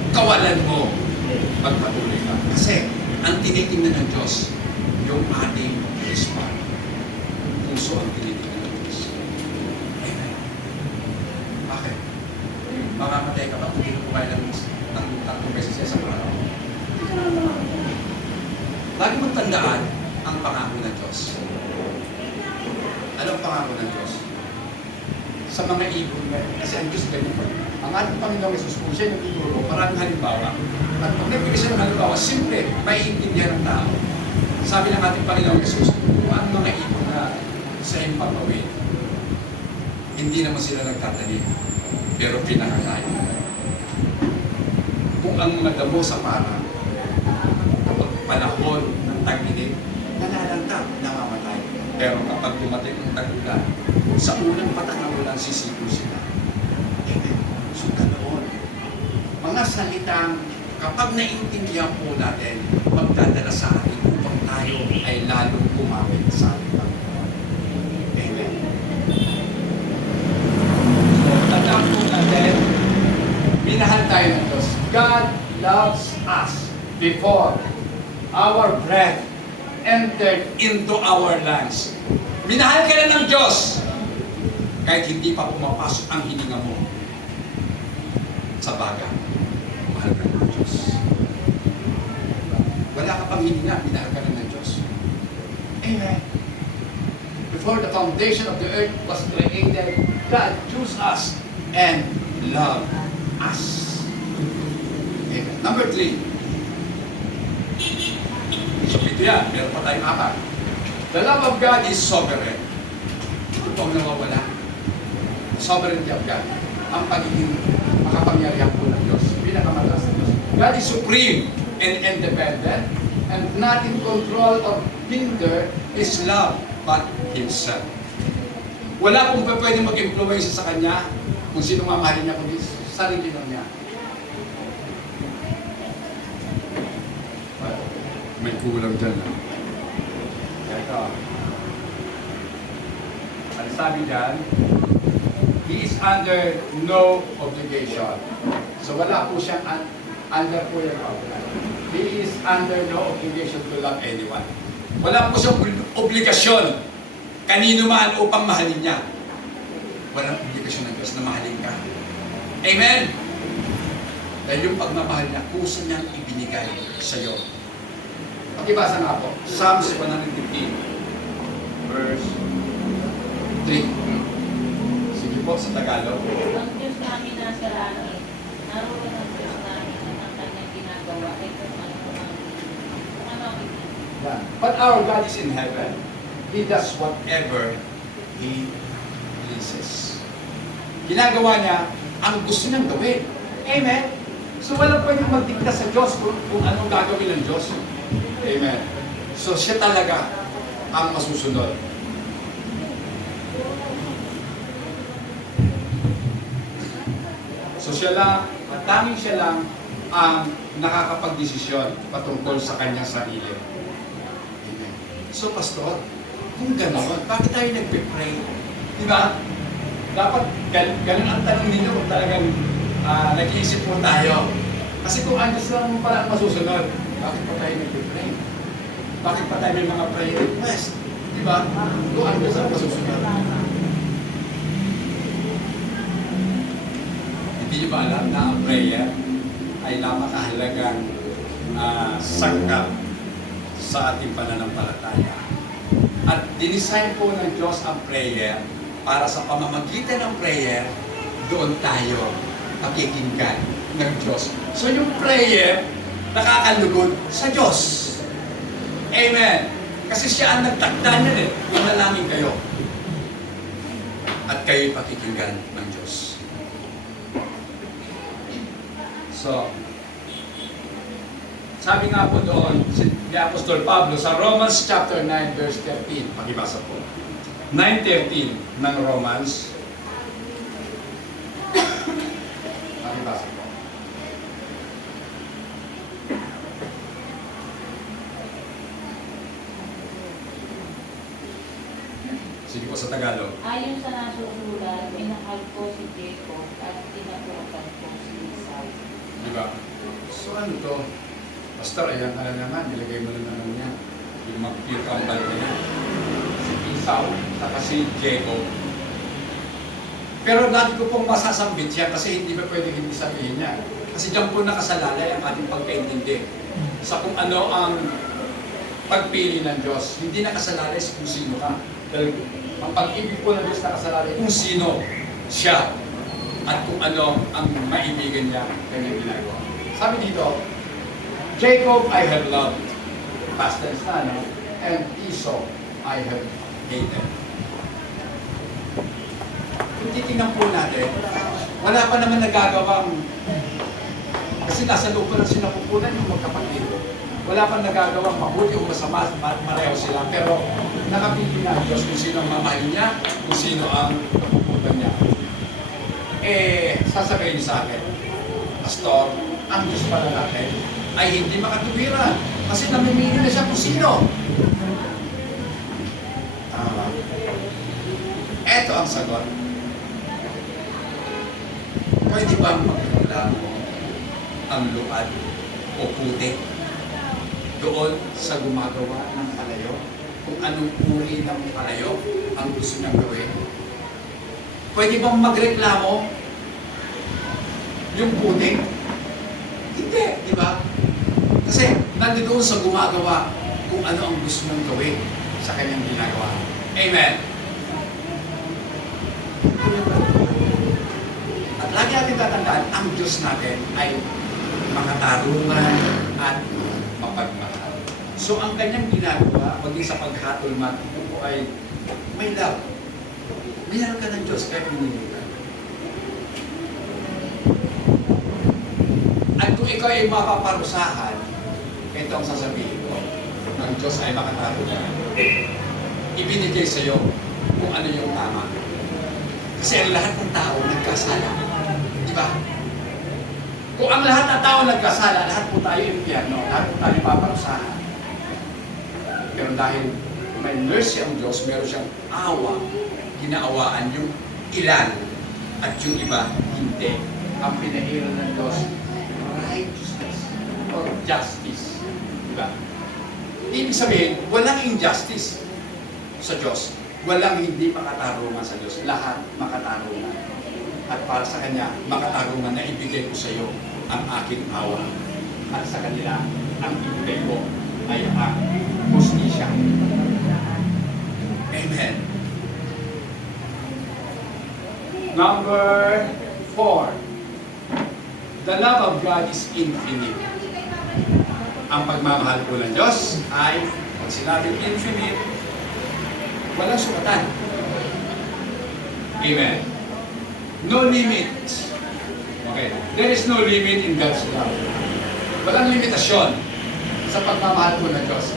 kawalan mo, magpatuloy ka. Kasi ang tinitingnan ng Diyos, yung ating response. Puso ang tinitingnan ng Diyos. Amen. Bakit? Mamamatay ka ba kung hindi mo kumain ng tatlong beses sa araw? Lagi mong tandaan ang pangako ng Diyos. Ano ang pangako ng Diyos? Sa mga ibon nga. Kasi ang Diyos ganito. Ang ating Panginoong Yesus po siya yung tuturo, maraming halimbawa. At pag nagbigay siya ng halimbawa, simple, maiintindihan ng tao. Sabi ng ating Panginoong Yesus, kung ang mga ibon na sa iyong papawin, hindi naman sila nagtatanim, pero pinakakain. Kung ang mga damo sa para, kapag panahon ng tag-init, nalalanta, namamatay. Pero kapag dumating ang tag-ulan, sa unang patang ng ulan, sisipo sila. So, ganoon. Mga salitang kapag naiintindihan po natin, magdadala sa atin upang tayo ay lalong gumamit sa ating Panginoon. Amen. So, tandaan po natin, minahal tayo ng Diyos. God loves us before our breath entered into our lungs. Minahal ka na ng Diyos kahit hindi pa pumapasok ang hininga mo sa baga. Mahal ka na ng Diyos. Wala ka pang hininga, minahal ka na ng Diyos. Amen. Before the foundation of the earth was created, God chose us and loved us. Amen. Number 3. So, ito yan. Meron pa tayong 4. The love of God is sovereign. Ito po ang nawawala. Sovereignty of God. Ang pagiging makapangyarihan po ng Diyos. Pinakamataas ng Diyos. God is supreme and independent and not in control or hinder His love but Himself. Wala pong pwede mag-influence sa Kanya kung sino mamahalin niya kundi sarili lang niya. May kulang dyan. Ito. Ang sabi dyan, He is under no obligation. So wala po siyang under po yung He is under no obligation to love anyone. Wala po siyang obligasyon kanino man upang mahalin niya. Walang obligasyon ng Diyos na mahalin ka. Amen? Dahil yung pagmamahal niya, kusa niyang ibinigay sa iyo. Pakibasa nga po, Psalms 115, verse 3. Sige po, sa Tagalog. Ang Diyos namin nasa langit, naroon ang Diyos namin at ang kanyang ginagawa ay kung ano ang Yeah. But our God is in heaven. He does whatever He pleases. Ginagawa niya ang gusto niyang gawin. Amen? So walang pwedeng magdikta sa Diyos kung anong gagawin ng Diyos. Amen. So siya talaga ang masusunod. So siya lang, at tanging siya lang ang nakakapagdesisyon patungkol sa kanyang sarili. Amen. So pastor, kung gano'n, bakit tayo nagpe-pray? Di ba? Dapat ganun ang tanong ninyo kung talagang nag-iisip po tayo. Kasi kung andas lang pala ang masusunod, bakit pa tayo nagpe-pray? Bakit pa tayo may mga prayer request? Di ba? Kung andas ang masusunod. Hindi niyo ba alam na ang prayer ay napakahalagang sangkap sa ating pananampalataya? At dinisign po ng Diyos ang prayer para sa pamamagitan ng prayer, doon tayo pakikinggan ng Diyos. So yung prayer, nakakalugod sa Diyos. Amen. Kasi siya ang nagtakda niya rin. Manalangin kayo. At kayo'y pakikinggan ng Diyos. So, sabi nga po doon, si Apostol Pablo sa Romans chapter 9 verse 13, pakibasa po. 9:13 ng Romans. Pakibasa po. Sige po sa Tagalog. Ayon sa nasusulat, minahal ko si Jacob at tinaturukan ko si Esau. Diba? So ano to? Pastor, ayan ka na naman, nilagay mo na naman niya. Yung mag-pure kambal niya. Si Esau, saka si Jacob. Pero lagi ko pong masasambit siya kasi hindi pa pwede hindi sabihin niya. Kasi diyan po nakasalalay ang ating pagkaintindi sa kung ano ang pagpili ng Diyos. Hindi nakasalalay sa kung sino ka. Dahil ang pag-ibig po ng Diyos nakasalalay kung sino siya at kung ano ang maibigan niya kanyang ginagawa. Sabi dito, Jacob I have loved, past tense na, no? And Esau I have hated. Kung titingnan po natin, wala pa naman nagagawang, kasi nasa loob pa lang sinapupunan yung magkapatid. Wala pa nagagawang mabuti o masama, mareho sila. Pero nakapili na ang Diyos kung sino ang mamahalin niya, kung sino ang napupunan niya. Sasabihin niyo sa akin, Pastor, ang Diyos pala natin ay hindi makatuwiran. Kasi namimili na siya kung sino. Eto ang sagot. Pwede bang magreklamo ang luad o putik doon sa gumagawa ng palayo? Kung anong uri ng palayo ang gusto niyang gawin? Pwede bang magreklamo yung putik? Hindi, di ba? Kasi nandoon sa gumagawa kung ano ang gusto niyang gawin sa kanyang ginagawa. Amen. At lagi natin tatandaan, ang Diyos natin ay makatarungan at mapagmahal. So ang kanyang ginagawa, maging sa paghatol man, ito ay may love. Mayroon ka ng Diyos kahit minili ka. At kung ikaw ay mapaparusahan, ito ang sasabihin ko, ang Diyos ay makatarungan. Ibinigay sa iyo kung ano yung tama. Kasi ang lahat ng tao nagkasala. Di ba? Kung ang lahat ng tao nagkasala, lahat po tayo impyerno, lahat po tayo paparusahan. Pero dahil may mercy ang Diyos, meron siyang awa, ginaawaan yung ilan at yung iba hindi. Ang pinahiran ng Diyos, righteousness or justice. Di ba? Ibig sabihin, walang injustice sa Diyos. Walang hindi makatarungan sa Diyos. Lahat makatarungan. At para sa Kanya, makatarungan na ibigay ko sa iyo ang aking awa. At sa kanila, ang ibigay ko ay ang hustisya. Amen. Number 4. The love of God is infinite. Ang pagmamahal po ng Diyos ay, pag sinabing infinite, walang sukatan. Amen. No limit. Okay. There is no limit in God's love. Walang limitasyon sa pagmamahal po ng Diyos.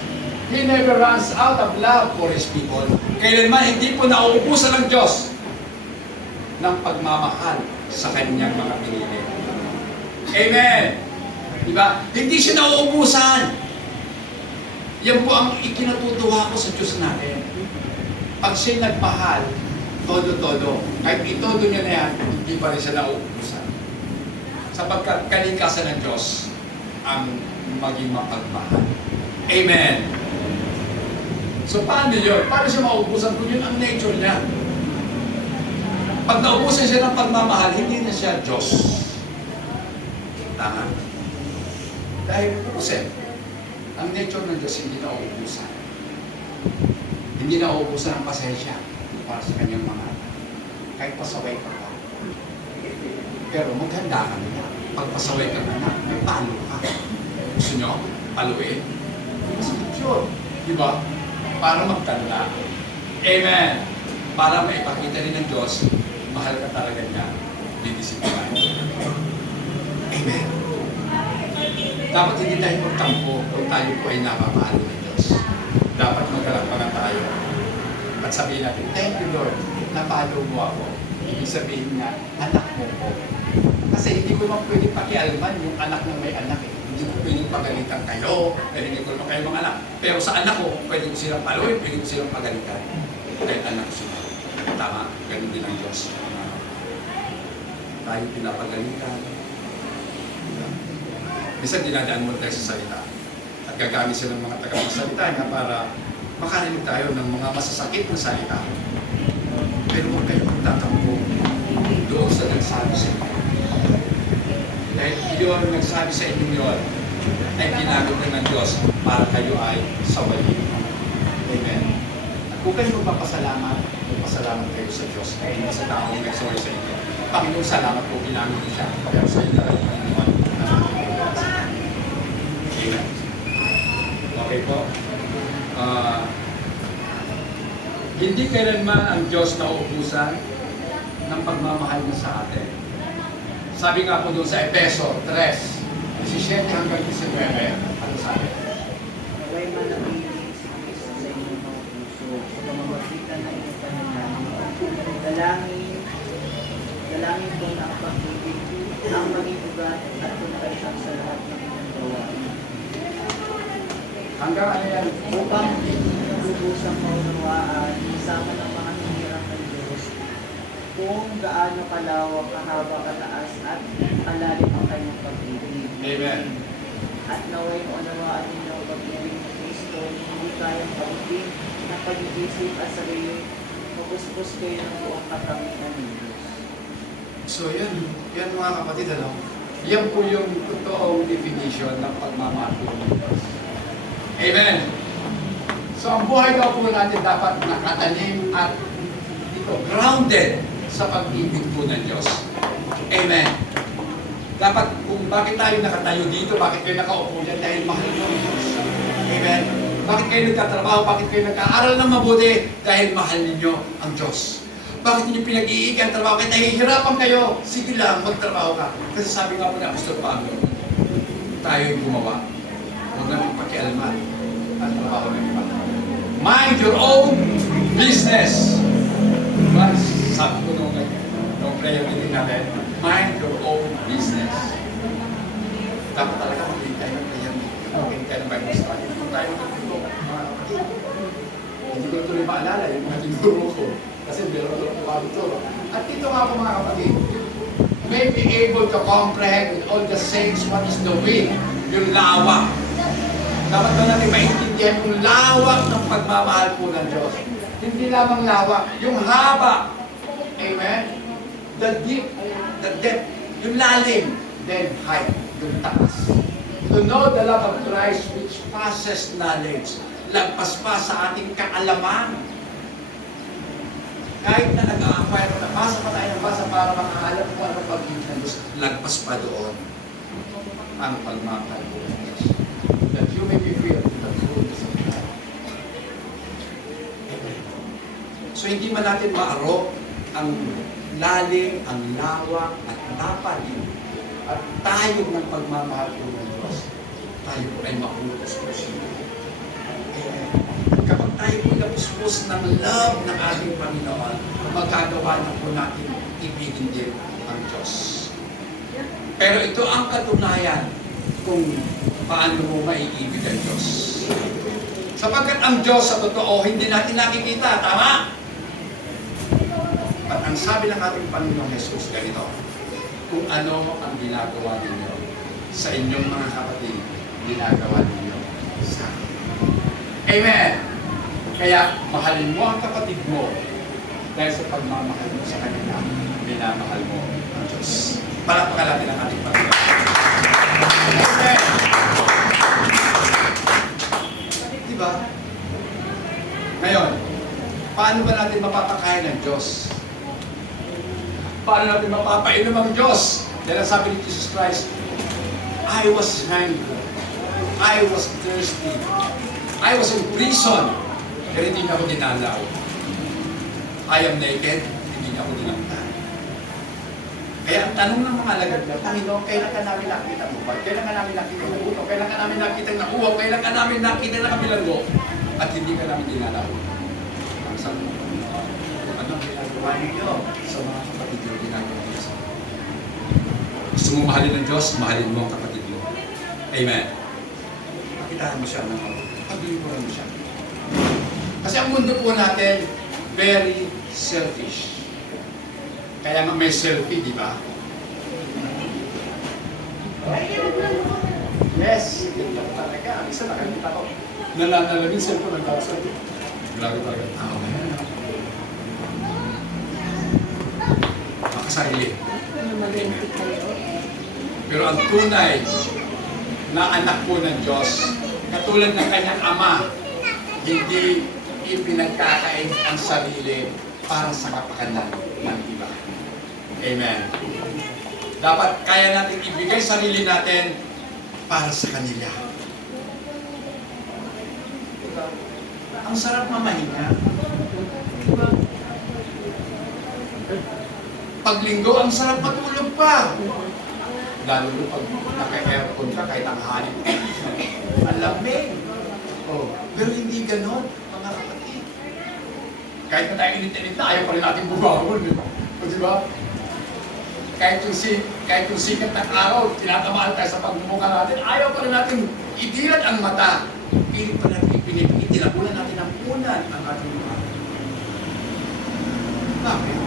He never runs out of love for His people. Kailanman hindi po nauubusan ng Diyos ng pagmamahal sa Kanyang mga pinili. Amen. Diba? Hindi siya nauubusan. Yan po ang ikinatutuwa ko sa Diyos natin. Pag siya nagmahal, todo-todo. Kahit itodo niya na yan, hindi pa rin siya nauubusan. Sapagkat kalikasan ng Diyos ang maging mapagmahal. Amen. So paano yun? Paano siya mauubusan kung yun ang nature niya? Pag naubusan siya ng pagmamahal, hindi na siya Diyos. Tama. Dahil ubusin, ang nature ng Diyos hindi nauubusan. Hindi nauubusan ang pasensya para sa kanyang mga anak. Kahit pasaway ka pa. Pero maghanda ka na. Pag pasaway ka na, may palo ka. Gusto nyo? Paluin? Masakit yun. Diba? Para magtanda. Amen. Para maipakita rin ng Diyos, mahal ka talaga niya. Didisiplinan. Amen. Dapat hindi tayo magtampo kung tayo po ay napapahal ng Diyos. Dapat magkalapangan tayo. At sabihin natin, thank you Lord, napalo mo ako. Ibig sabihin nga, anak mo ko. Kasi hindi ko naman pwedeng pakialaman yung anak ng may anak eh. Hindi ko pwedeng pagalitan kayo, pero hindi ko naman kayo mga anak. Pero sa anak ko, pwede ko silang paluin, pwede ko silang pagalitan. Kahit anak ko sila. Tama, ganun din ang Diyos. Tayo pinapagalitan. Minsan dinadaan mo tayo sa salita. At gagamit sila ng mga tagapagsalita niya para makarinig tayo ng mga masasakit na salita. Pero huwag kayo magtatampo doon sa nagsabi sa inyo. Dahil iyon nagsabi sa inyo yun ay ginagawa ng Diyos para kayo ay sawalin. Amen. At kung kayo magpapasalamat, magpasalamat kayo sa Diyos. Kaya hindi sa tao nagsaway sa inyo. Panginoon, salamat po, ginagawa siya. Kaya sa inyo talagang Panginoon. Amen. Okay po. Hindi kailanman ang Diyos nauubusan ng pagmamahal niya sa atin. Sabi nga po doon sa Efeso 3:17 hanggang 19, ano sabi? Naway manatili si Kristo sa inyong mga puso sa pamamagitan ng inyong panalangin. Dalangin ko na ang pag-ibig ang maging ugat at protection sa lahat ng ginagawa. Hanggang ano yan? Upang lubusang maunawaan kasama ng mga hinirang ng Diyos kung gaano kalawak, kahaba, kataas at kalalim ang kanyang pag-ibig. Amen. At naway maunawaan ninyo ang pag-ibig ng Kristo, hindi kayang pag-ibig ng pag-ibig at sarili, mapuspos kayo ng buong katangian ng Diyos. So yan mga kapatid, ano? Yan po yung totoong definition ng pagmamahal ng Diyos. Amen. So ang buhay daw po natin dapat nakatanim at dito, grounded sa pag-ibig po ng Diyos. Amen. Dapat kung bakit tayo nakatayo dito, bakit kayo nakaupo dyan, dahil mahal nyo ang Diyos. Amen. Bakit kayo nagtatrabaho, bakit kayo nag-aaral ng mabuti, dahil mahal ninyo ang Diyos. Bakit ninyo pinag-iigi ang trabaho, kahit nahihirapan kayo, sige lang, magtrabaho ka. Kasi sabi nga po na Apostol Pablo, tayo'y gumawa. Huwag natin pakialaman ang trabaho ng iba. Mind your own business. Diba? Sabi ko nung prayer meeting natin, mind your own business. Dapat talaga mag-iig tayo ng prayer meeting. Mag-iig tayo ng Bible study. Kung tayo magtuturo, mga kapatid. Hindi ko tuloy maalala yung mga tinuro ko. Kasi meron ko lang pagtuturo. At dito nga po mga kapatid, may be able to comprehend with all the saints what is the way, yung lawak. Dapat ba natin maintindihan yung lawak ng pagmamahal po ng Diyos. Hindi lamang lawak, yung haba. Amen? The deep, the depth, yung lalim, then height, yung taas. To know the love of Christ which passes knowledge. Lagpas pa sa ating kaalaman. Kahit na nag-a-acquire, nabasa pa tayo ng basa para makaalam ko ano pag-ibig ng Diyos, lagpas pa doon ang pagmamahal po ng Diyos. That you may be filled with the fullness of God. So hindi man natin maarok ang lalim, ang lawak, at tapatin at tayo ng pagmamahal po ng Diyos, tayo po ay maputos po siya. Kapag tayo po napuspos ng love ng ating Panginoon, magagawa na po natin ibigin din ang Diyos. Pero ito ang katunayan kung paano mo maiibig ang Diyos. Sapagkat ang Diyos sa totoo, hindi natin nakikita, tama? At ang sabi ng ating Panginoong Jesus, ganito, kung ano ang ginagawa ninyo sa inyong mga kapatid, ginagawa ninyo sa akin. Amen! Kaya, mahalin mo ang kapatid mo dahil sa pagmamahal mo sa kanila, minamahal mo ang Diyos. Palakpakan natin ang ating Panginoon. Amen! Diba? Ngayon, paano ba natin mapapakain ng Diyos? Paano natin mapapainom ang Diyos? Dahil ang sabi ni Jesus Christ, I was hungry, I was thirsty, I was in prison, pero hindi na ako dinalaw. I am naked, hindi na ako dinamtan. Kaya ang tanong ng mga alagad na, Panginoon, kailan ka namin nakita mo ba? Kailan ka namin nakita ng uto? Kailan ka namin nakita ng uwag? Kailan ka namin nakita ng kabilanggo? At hindi ka namin dinalaw. Ang sabi ng Panginoon, anong ginagawa ninyo sa mga kapatid yung ginagawa niyo sa mga? Gusto mo mahalin ng Diyos, mahalin mo ang kapatid mo. Amen. Pakitaan mo siya ng paglilipuran mo siya. Kasi ang mundo po natin, very selfish. Kaya nga may selfie, di ba? Yes, yun lang talaga. Ang isa nakakita ko. Nalalalamin cellphone ng tao. Grabe talaga. Tao na yan. Makasarili. Pero ang tunay na anak po ng Diyos, katulad ng kanyang ama, hindi ipinagkakain ang sarili para sa kapakanan ng iba. Amen. Dapat kaya natin ibigay sarili natin para sa kanila. Ang sarap mamahinga. Paglinggo, ang sarap matulog pa. Lalo na pag naka-aircon ka kahit ang halip. Ang lamig. Oh, pero hindi ganon, mga kapatid. Kahit na tayo init-init na, ayaw pa rin natin bumangon. O, di ba? kahit yung sikat ng araw, tinatamaan tayo sa pagmumukha natin, ayaw pa rin natin idilat ang mata. Pilit pa natin itinabunan natin ang unan ang ating mukha. Bakit?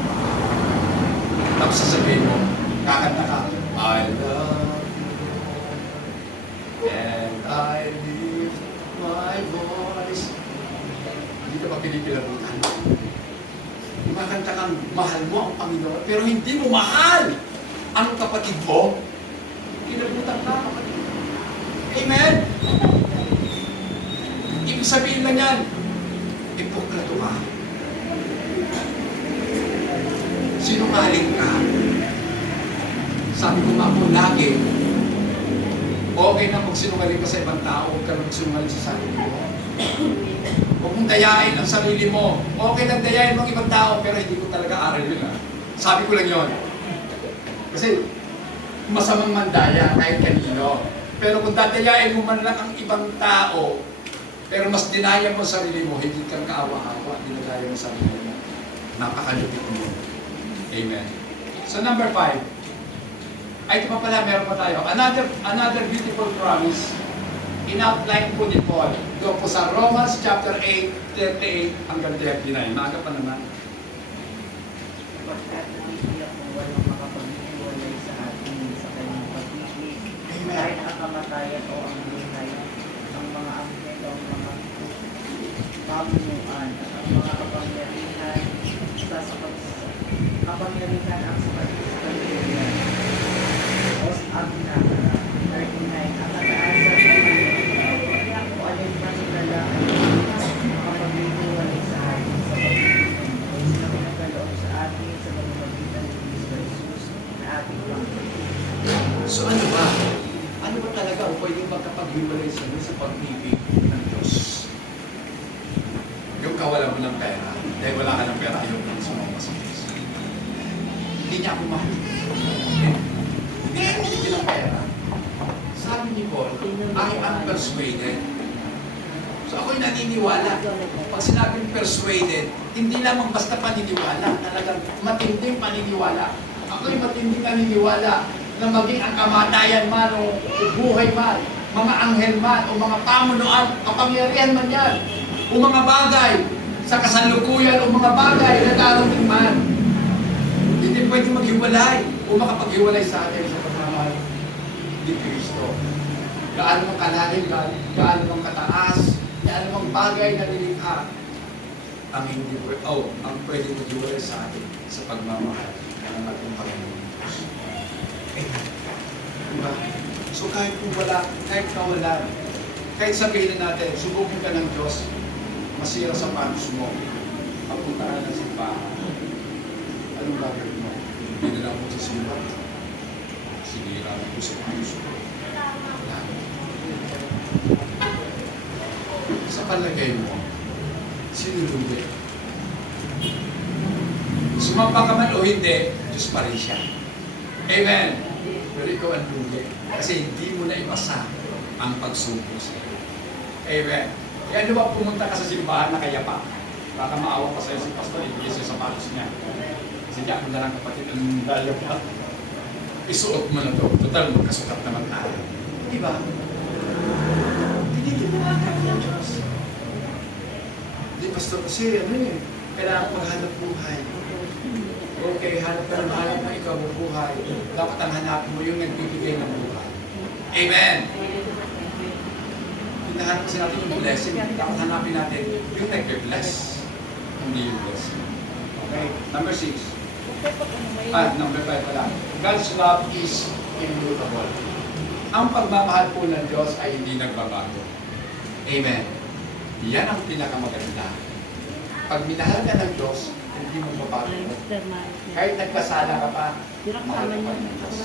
Tapos sasabihin mo, kakanta ka, I love you, and I lift my voice. Hindi ka pa pinipilabutan. Kumakanta kang mahal mo ang Panginoon, pero hindi mo mahal ang kapatid mo. Kinabutan ka, kapatid. Amen? Ibig sabihin lang yan, ipoklato ka. Sinungaling ka. Sabi ko nga po lagi, okay na magsinungaling ka sa ibang tao, huwag ka magsinungaling sa sarili mo. Huwag mong dayain ang sarili mo. Okay lang dayain mo ang ibang tao, pero hindi ko talaga aral yun. Sabi ko lang yun. Kasi masamang mandaya kahit kanino. Pero kung dadayain mo man lang ang ibang tao, pero mas dinaya mo ang sarili mo, hindi kang kaawa-awa, dinadaya mo ang sarili mo. Napakalupit mo. Amen. So number 5. Ay, ito pa pala, meron pa tayo. Another beautiful promise. In-outline po ni Paul. Doon po sa Romans chapter 8, 38 hanggang 39. Maaga pa naman. Pagkat natiyak mo walang makapaghiwalay sa atin sa kanyang pag-ibig, kahit ang kamatayan o ang buhay, ang mga anghel o ang mga pamunuan, at ang mga kapangyarihan kapangyarihan ang pagkakalimutan. O ang pinaka 39, ang kataasan o alin pa nila ay makapaghiwalay sa atin sa pag-ibig o sila pinagkaloob sa atin sa pamamagitan ni Cristo Jesus na ating Panginoon. So ano ba? Ano ba talaga ang pwedeng magkapaghiwalay sa iyo sa pag-ibig ng Diyos? Yung kawalan mo ng pera, dahil wala ka ng pera, ayaw mo sumama sa Diyos. Hindi niya ako mahal. Hindi niya ako bigyan ng pera. Sabi ni Paul, I am persuaded. So ako'y naniniwala. Pag sinabing persuaded, hindi lamang basta paniniwala, talagang matinding paniniwala. Ako'y matinding naniniwala na maging ang kamatayan man o buhay man, mga anghel man o mga pamunuan, kapangyarihan man yan, o mga bagay sa kasalukuyan o mga bagay na darating man, hindi pwede maghiwalay o makapaghiwalay sa atin sa pagmamahal ni Kristo. Gaano mong kalalim, gaano mong kataas, gaano mong bagay na nilikha, ang hindi ang pwede maghiwalay sa atin sa pagmamahal ng ating Panginoon Diyos. Diba? So kahit kung wala, kahit kawalan, kahit sabihin na natin, subukin ka ng Diyos, masira sa panos mo, papunta ka ng simbahan. Anong gagawin mo? Hindi na lang mo sa simbahan. Sinira na po sa panos mo. Sa palagay mo, sinulubi. Sumamba ka man o hindi, Diyos pa rin siya. Amen. Pero ikaw ang lugi. Kasi hindi mo na ipasa ang pagsumpo sa iyo. Amen. Kaya ano ba pumunta ka sa simbahan na kaya pa? Baka maawa pa sa'yo si pastor, ibigay sa'yo sa patos niya. Kasi di ako na lang kapatid ang dalaw pa. Isuot mo na to. Total, magkasukat naman tayo. Di ba? Tinitibuhan ka ng Diyos. Di pastor, kasi ano eh, kailangan maghanap buhay. Okay, hanap ka ng hanap mo ikaw buhay. Dapat ang hanap mo yung nagbibigay ng buhay. Amen! Hinahanap kasi natin yung blessing. Dapat hanapin natin yung nagbe-bless. Hindi yung blessing. Okay? Number 6. Number 5 pala. God's love is immutable. Ang pagmamahal po ng Diyos ay hindi nagbabago. Amen. Yan ang pinakamaganda. Pag minahal ka ng Diyos, hindi mo mabago. Kahit nagkasala ka pa, mahal ka pa ng Diyos.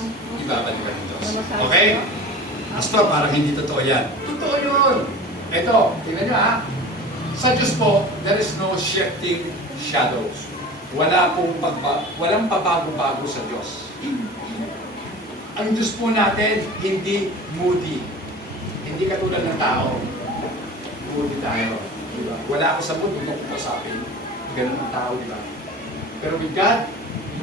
Ibabalik ka ng Diyos. Okay? Pastor, parang hindi totoo yan. Totoo yun! Ito, tingnan nyo ha. Sa Diyos po, there is no shifting shadows. Walang pabago-bago sa Diyos. Ang Diyos po natin, hindi moody. Hindi katulad ng tao. Moody tayo. Diba? Wala ako sa mood, huwag ko usapin. Ganun ang tao, di ba? Pero with God,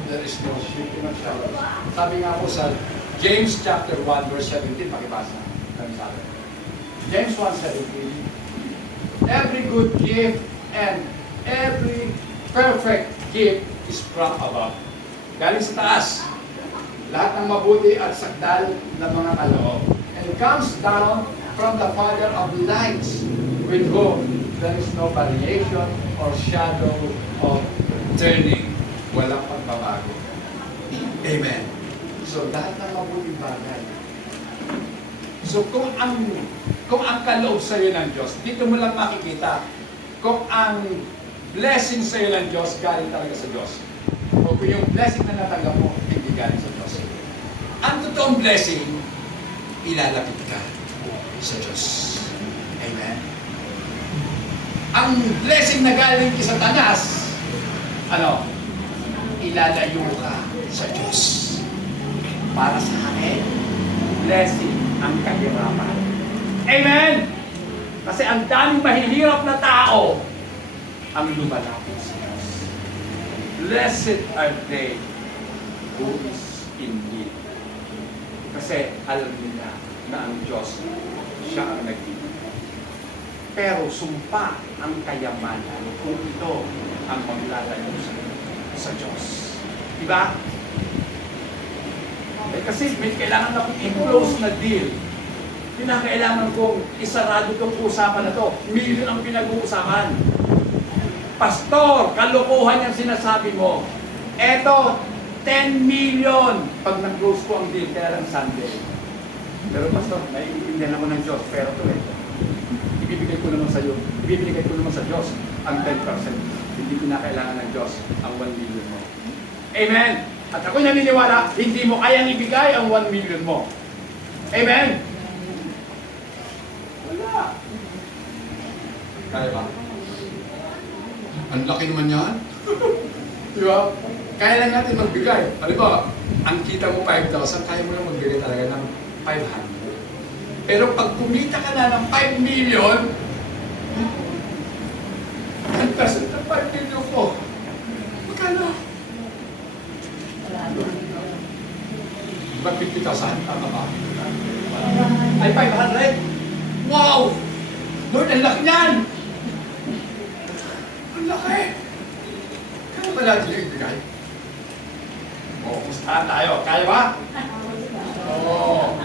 there is no shifting of shadows. Sabi nga po sa James chapter 1 verse 17, pakibasa. Kami sabi. James 1:17. Every good gift and every perfect gift is from above. Galing sa taas. Lahat ng mabuti at sakdal na mga kaloob. And it comes down from the Father of lights, with whom there is no variation or shadow of turning. Walang pagbabago. Amen. So, lahat ng mabuting bagay. So, kung ang kaloob sa iyo ng Diyos, dito mo lang makikita kung ang blessing sa iyo ng Diyos galing talaga sa Diyos. O kung yung blessing na natanggap mo, hindi galing sa Diyos. Ang totoong blessing, ilalapit ka sa Diyos. Amen. Ang blessing na galing kay Satanas, ilalayo ka sa Diyos. Para sa akin, blessing ang kahirapan. Amen! Kasi ang daming mahihirap na tao ang lumalapit sa Diyos. Blessed are they who is in need. Kasi alam nila na ang Diyos, siya ang nagbibigay. Pero sumpa ang kayamanan kung ito ang maglalayo sa Diyos. Diba? Kasi may kailangan akong i-close na deal. Pinakailangan kong isarado itong usapan na to. Million ang pinag-uusapan. Pastor, kalokohan yung sinasabi mo. Eto, 10 million pag nag-close ko ang deal, kaya lang Sunday. Pero Pastor, naiintindihan ako ng Diyos, pero ito. Ibibigay ko naman sa iyo, ibibigay ko naman sa Diyos ang 10%. Hindi kinakailangan ng Diyos ang 1 million mo. Amen! At ako'y naniniwala, hindi mo kayang ibigay ang 1 million mo. Amen? Wala. Kaya ba? Ang laki naman yan. Di ba? Kaya lang natin magbigay. Halimbawa, ang kita mo 5,000, kaya mo lang magbigay talaga ng 500. Pero pag kumita ka na ng 5 million, 10% ng 5 million mo, magkano? Diba 50,000? Tama ba? Ay, 500? Wow! Lord, ang laki niyan! Ang laki! Kaya ba natin yung ibigay? O, kustahan tayo. Kaya ba? Oo.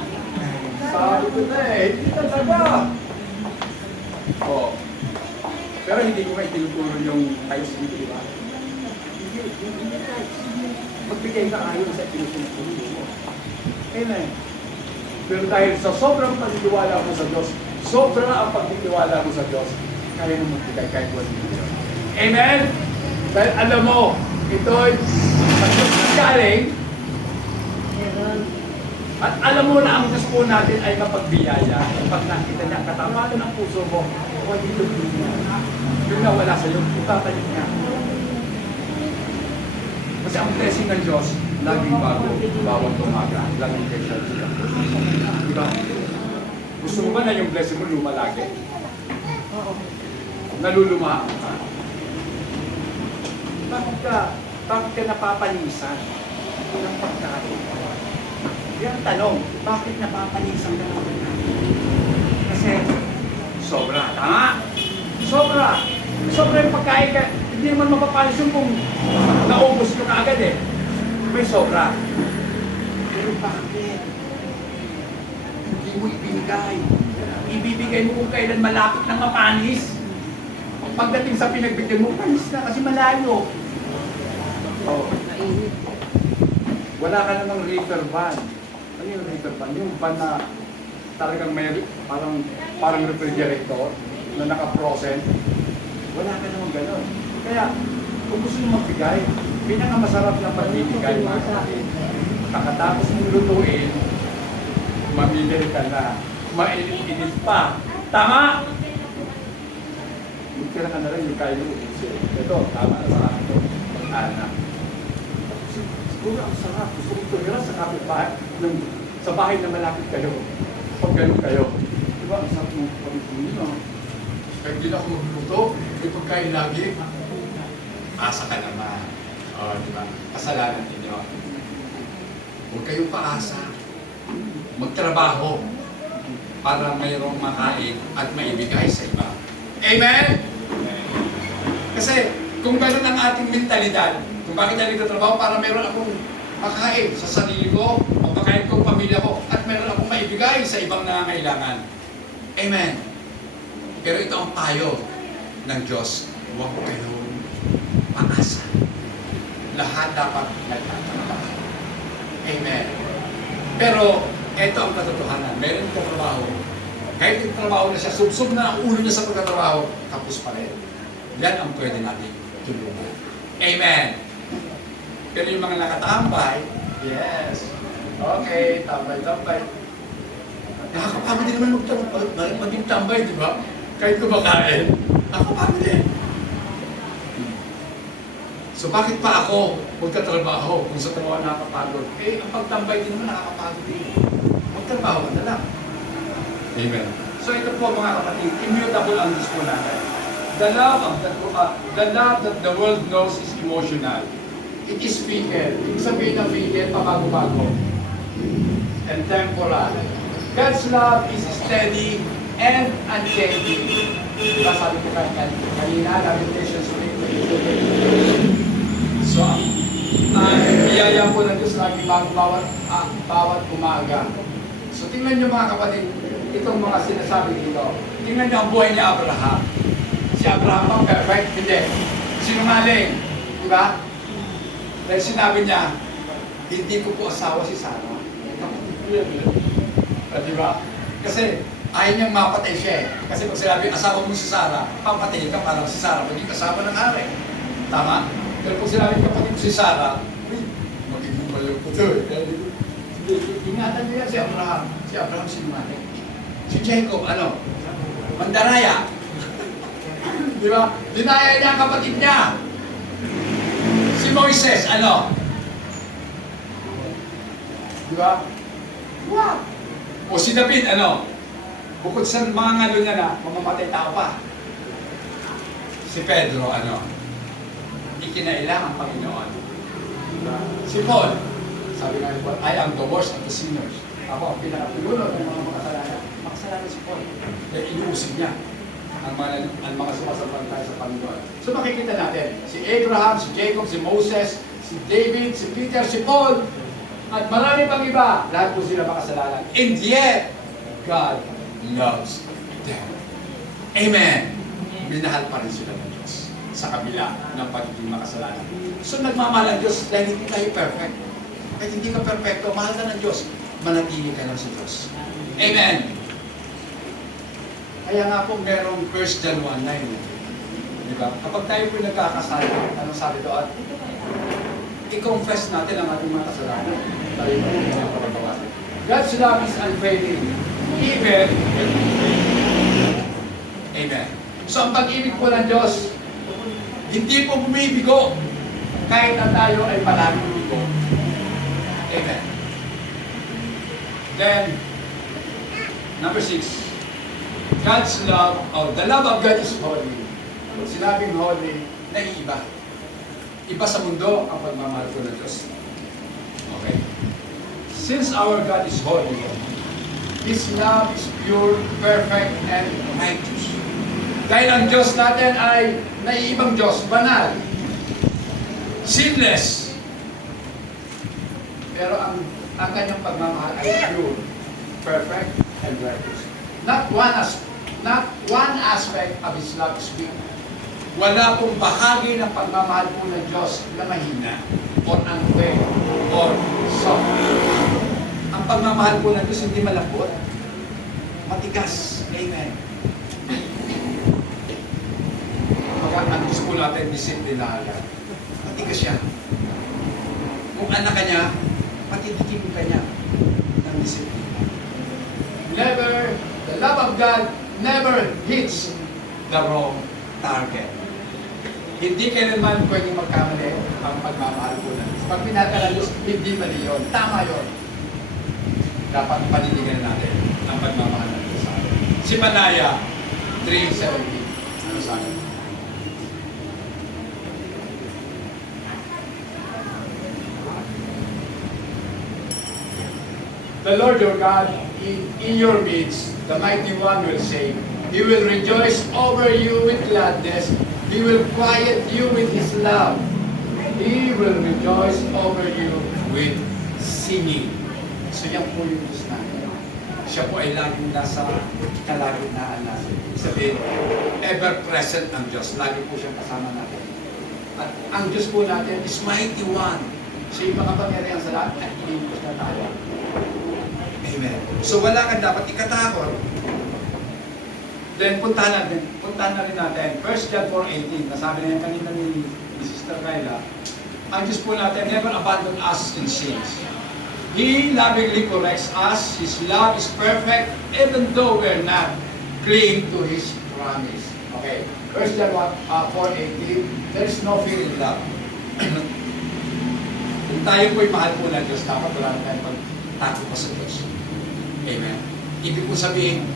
Sabi ko na eh, hindi talaga. Oo. Pero hindi ko kayo tinuturo yung ayos dito, di ba? Hindi guys. Magbigay ka ayon sa tinuturo mo. Amen. Pero dahil sa sobrang pagtitiwala mo sa Diyos, sobra ang pagtitiwala mo sa Diyos, kaya mo magbigay kahit 1 million. Amen? Dahil alam mo, ito'y sa Diyos na galing, at alam mo na ang gusto natin ay mapagbiyaya. Pag nakita niya ang katamaran ng puso mo, huwag dito niya. Yung nawala sa'yo, itatalit niya. Kasi ang blessing ng Diyos, laging bago, bawat umaga, laging kaya siya. Diba? Gusto mo ba na yung blessing mo lumalagi? Oo. Nalulumaan ka. Bakit ka napapanisan ng pagkain? Yan ang tanong, bakit napapanisan ka ng pagkain? Kasi sobra. Tama? Sobra. Sobra yung pagkain ka. Hindi naman mapapanis yung kung naubos ko na agad eh. May sobra. Pero bakit? Hindi mo ibigay. Ibibigay mo kung kailan malapit ng mapanis. Pagdating sa pinagbigyan mo, panis na kasi malayo. Oh. Wala ka namang reefer van. Ano yung reefer van? Yung van na talagang may parang refrigerator na naka-frozen. Wala ka namang gano'n. Kaya, kung gusto mo magbigay, pinakamasarap na pagbibigay mga kapatid. Kakatapos mong lutuin, mamimili ka na. Mainit-init pa. Tama! Magtira ka na rin yung kayo ulit. Ito, tama na sa akin ito. Anak. Siguro ang sarap. Gusto kong tumira sa kapitbahay. Sa bahay na malapit kayo. Pag ganun kayo. Diba, ang sarap mong pag-itunin, no? Kaya hindi na ako magluto. May pagkain lagi. Asa ka naman. Di ba? Kasalanan ninyo. Huwag kayong paasa. Magtrabaho para mayroong makain at maibigay sa iba. Amen? Kasi kung gano'n ang ating mentalidad, kung bakit tayo nagtatrabaho para mayroon akong makain sa sarili ko, o makain ko pamilya ko, at mayroon akong maibigay sa ibang nangangailangan. Amen? Pero ito ang payo ng Diyos. Huwag kayong paasa. Lahat dapat nagtatrabaho. Amen. Pero ito ang katotohanan. Meron kang trabaho. Kahit yung trabaho na siya, subsub na ang ulo niya sa pagkatrabaho, tapos pa rin. Yan ang pwede natin tulungan. Amen. Pero yung mga nakatambay, yes. Okay, tambay-tambay. Nakakapagod din naman maging tambay, di ba? Kahit kumakain. Nakakapagod din. So bakit pa ako magtatrabaho kung sa trabaho nakakapagod? Ang pagtambay din naman nakakapagod din. Magtrabaho ka na lang. Amen. So ito po mga kapatid, immutable ang Diyos po natin. The love that the world knows is emotional. It is fickle. Ibig sabihin ng fickle, pabago-bago. And temporal. God's love is steady and unchanging. Diba sabi ko kanina, Lamentations 3:8. So, biyaya po ng Diyos lagi bago bawat umaga. So, tingnan nyo mga kapatid, itong mga sinasabi dito. Tingnan nyo ang buhay ni Abraham. Si Abraham ang perfect, hindi. Sinungaling, di ba? Dahil sinabi niya, hindi ko po asawa si Sarah. Di ba? Kasi ayaw niyang mapatay siya eh. Kasi pag sinabi, asawa mo si Sarah, papatay ka parang si Sarah, maging kasama ng hari. Tama? Pero kung sinabi kapatid mo si Sarah, magiging malayo ko ito eh. Ingatan niya si Abraham. Si Abraham sinungaling. Si Jacob, ano? Mandaraya. Di ba? Dinaya niya ang kapatid niya. Si Moises, ano? Di ba? Wow! O si David, ano? Bukod sa mga ngalo niya na, mamamatay tao pa. Si Pedro, ano? Ikinailang ang Panginoon. Si Paul, sabi nga ni Paul, I am the worst of the sinners. Ako ang pinakapiluno ng mga makasalanan. Makasalanan si Paul. Kaya inuusig niya ang mga sumasampantay sa Panginoon. So makikita natin, si Abraham, si Jacob, si Moses, si David, si Peter, si Paul, at marami pang iba, lahat po sila makasalanan. And yet, God loves them. Amen. Minahal pa rin sila ng Diyos sa kabila ng pagiging makasalanan. So nagmamahal ang Diyos dahil hindi tayo perfect. Kahit hindi ka perfecto, mahal ka ng Diyos, manatili ka lang sa Diyos. Amen. Kaya nga po merong 1 John 1:9. Diba? Kapag tayo po nagkakasala, anong sabi doon? I-confess natin ang ating mga kasalanan. Tayo po mga pagbabawasan. God's love is unfailing. Even. Amen. So ang pag-ibig po ng Diyos, hindi po bumibigo kahit na tayo ay palaging bigo. Amen. Then, number 6. God's love, the love of God is holy. Pag sinabing holy, naiiba. Iba sa mundo ang pagmamahal ko ng Diyos. Okay? Since our God is holy, His love is pure, perfect, and righteous. Dahil ang Diyos natin ay naiibang Diyos, banal, sinless. Pero ang kanyang pagmamahal ay pure, perfect, and righteous. Not one aspect of His love is weak. Wala pong bahagi ng pagmamahal po ng Diyos na mahina, or unfair, or soft. Ang pagmamahal po ng Diyos hindi malambot, matigas. Amen. Ang Diyos po natin, disiplinahan. Matigas siya. Kung anak ka niya, patitikin ka niya ng disiplina. The love of God never hits the wrong target. Hindi kailanman pwedeng magkamali ang pagmamahal po ng Diyos. Pag minahal ka ng Diyos, hindi mali yun. Tama yun. Dapat panindigan natin ang pagmamahal ng Diyos. Si Panaya 3:17. Ano sabi? the Lord your God in your midst, the mighty one will say, He will rejoice over you with gladness. He will quiet you with His love. He will rejoice over you with singing. So yan po yung Diyos natin. Siya po ay laging nasa kalagitnaan natin. Sabihin, ever-present ang Diyos. Lagi po siyang kasama natin. At ang Diyos po natin is mighty one. Siya yung makapangyarihan sa lahat at inimigos na tayo. Amen. So wala kang dapat ikatakot. Then puntahan na rin natin. 1 John 4:18. Nasabi na yan kanina ni Sister Kyla. Ang Diyos po natin never abandon us in sins. He lovingly corrects us. His love is perfect even though we're not clinging to His promise. Okay. 1 John 4:18. There is no fear in love. Kung tayo po'y mahal po ng Diyos, dapat wala na tayong pagtakot pa sa Diyos. Amen. Ibig po sabihin,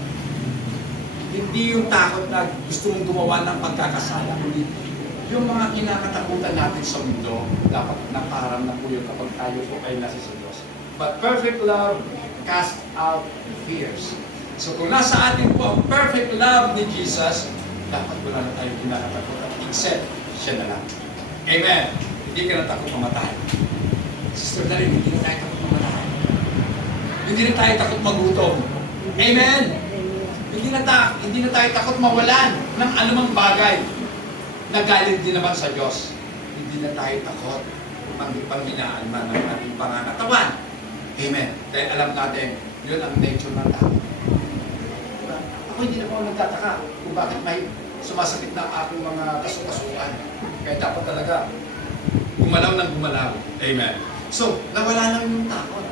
hindi yung takot na gusto mong gumawa ng pagkakasala, kundi yung mga kinakatakutan natin sa mundo, dapat nakaharap na po yun kapag tayo po ay nasa sa Diyos. But perfect love casts out fears. So kung nasa atin po ang perfect love ni Jesus, dapat wala na tayong kinakatakutan. Except, siya na lang. Amen. Hindi ka na takot mamatay. Sister Darin, hindi na tayo takot mamatay. Hindi na tayo takot magutom. Amen. Hindi na tayo takot mawalan ng anumang bagay na galing din naman sa Diyos. Hindi na tayo takot panghinaan man ng ating pangangatawan. Amen. Kaya alam natin, yun ang nature ng tao. Ako hindi na po nagtataka kung bakit may sumasakit na aking mga kasukasuan. Kaya dapat talaga gumalaw ng gumalaw. Amen. So, nawala lang yung takot.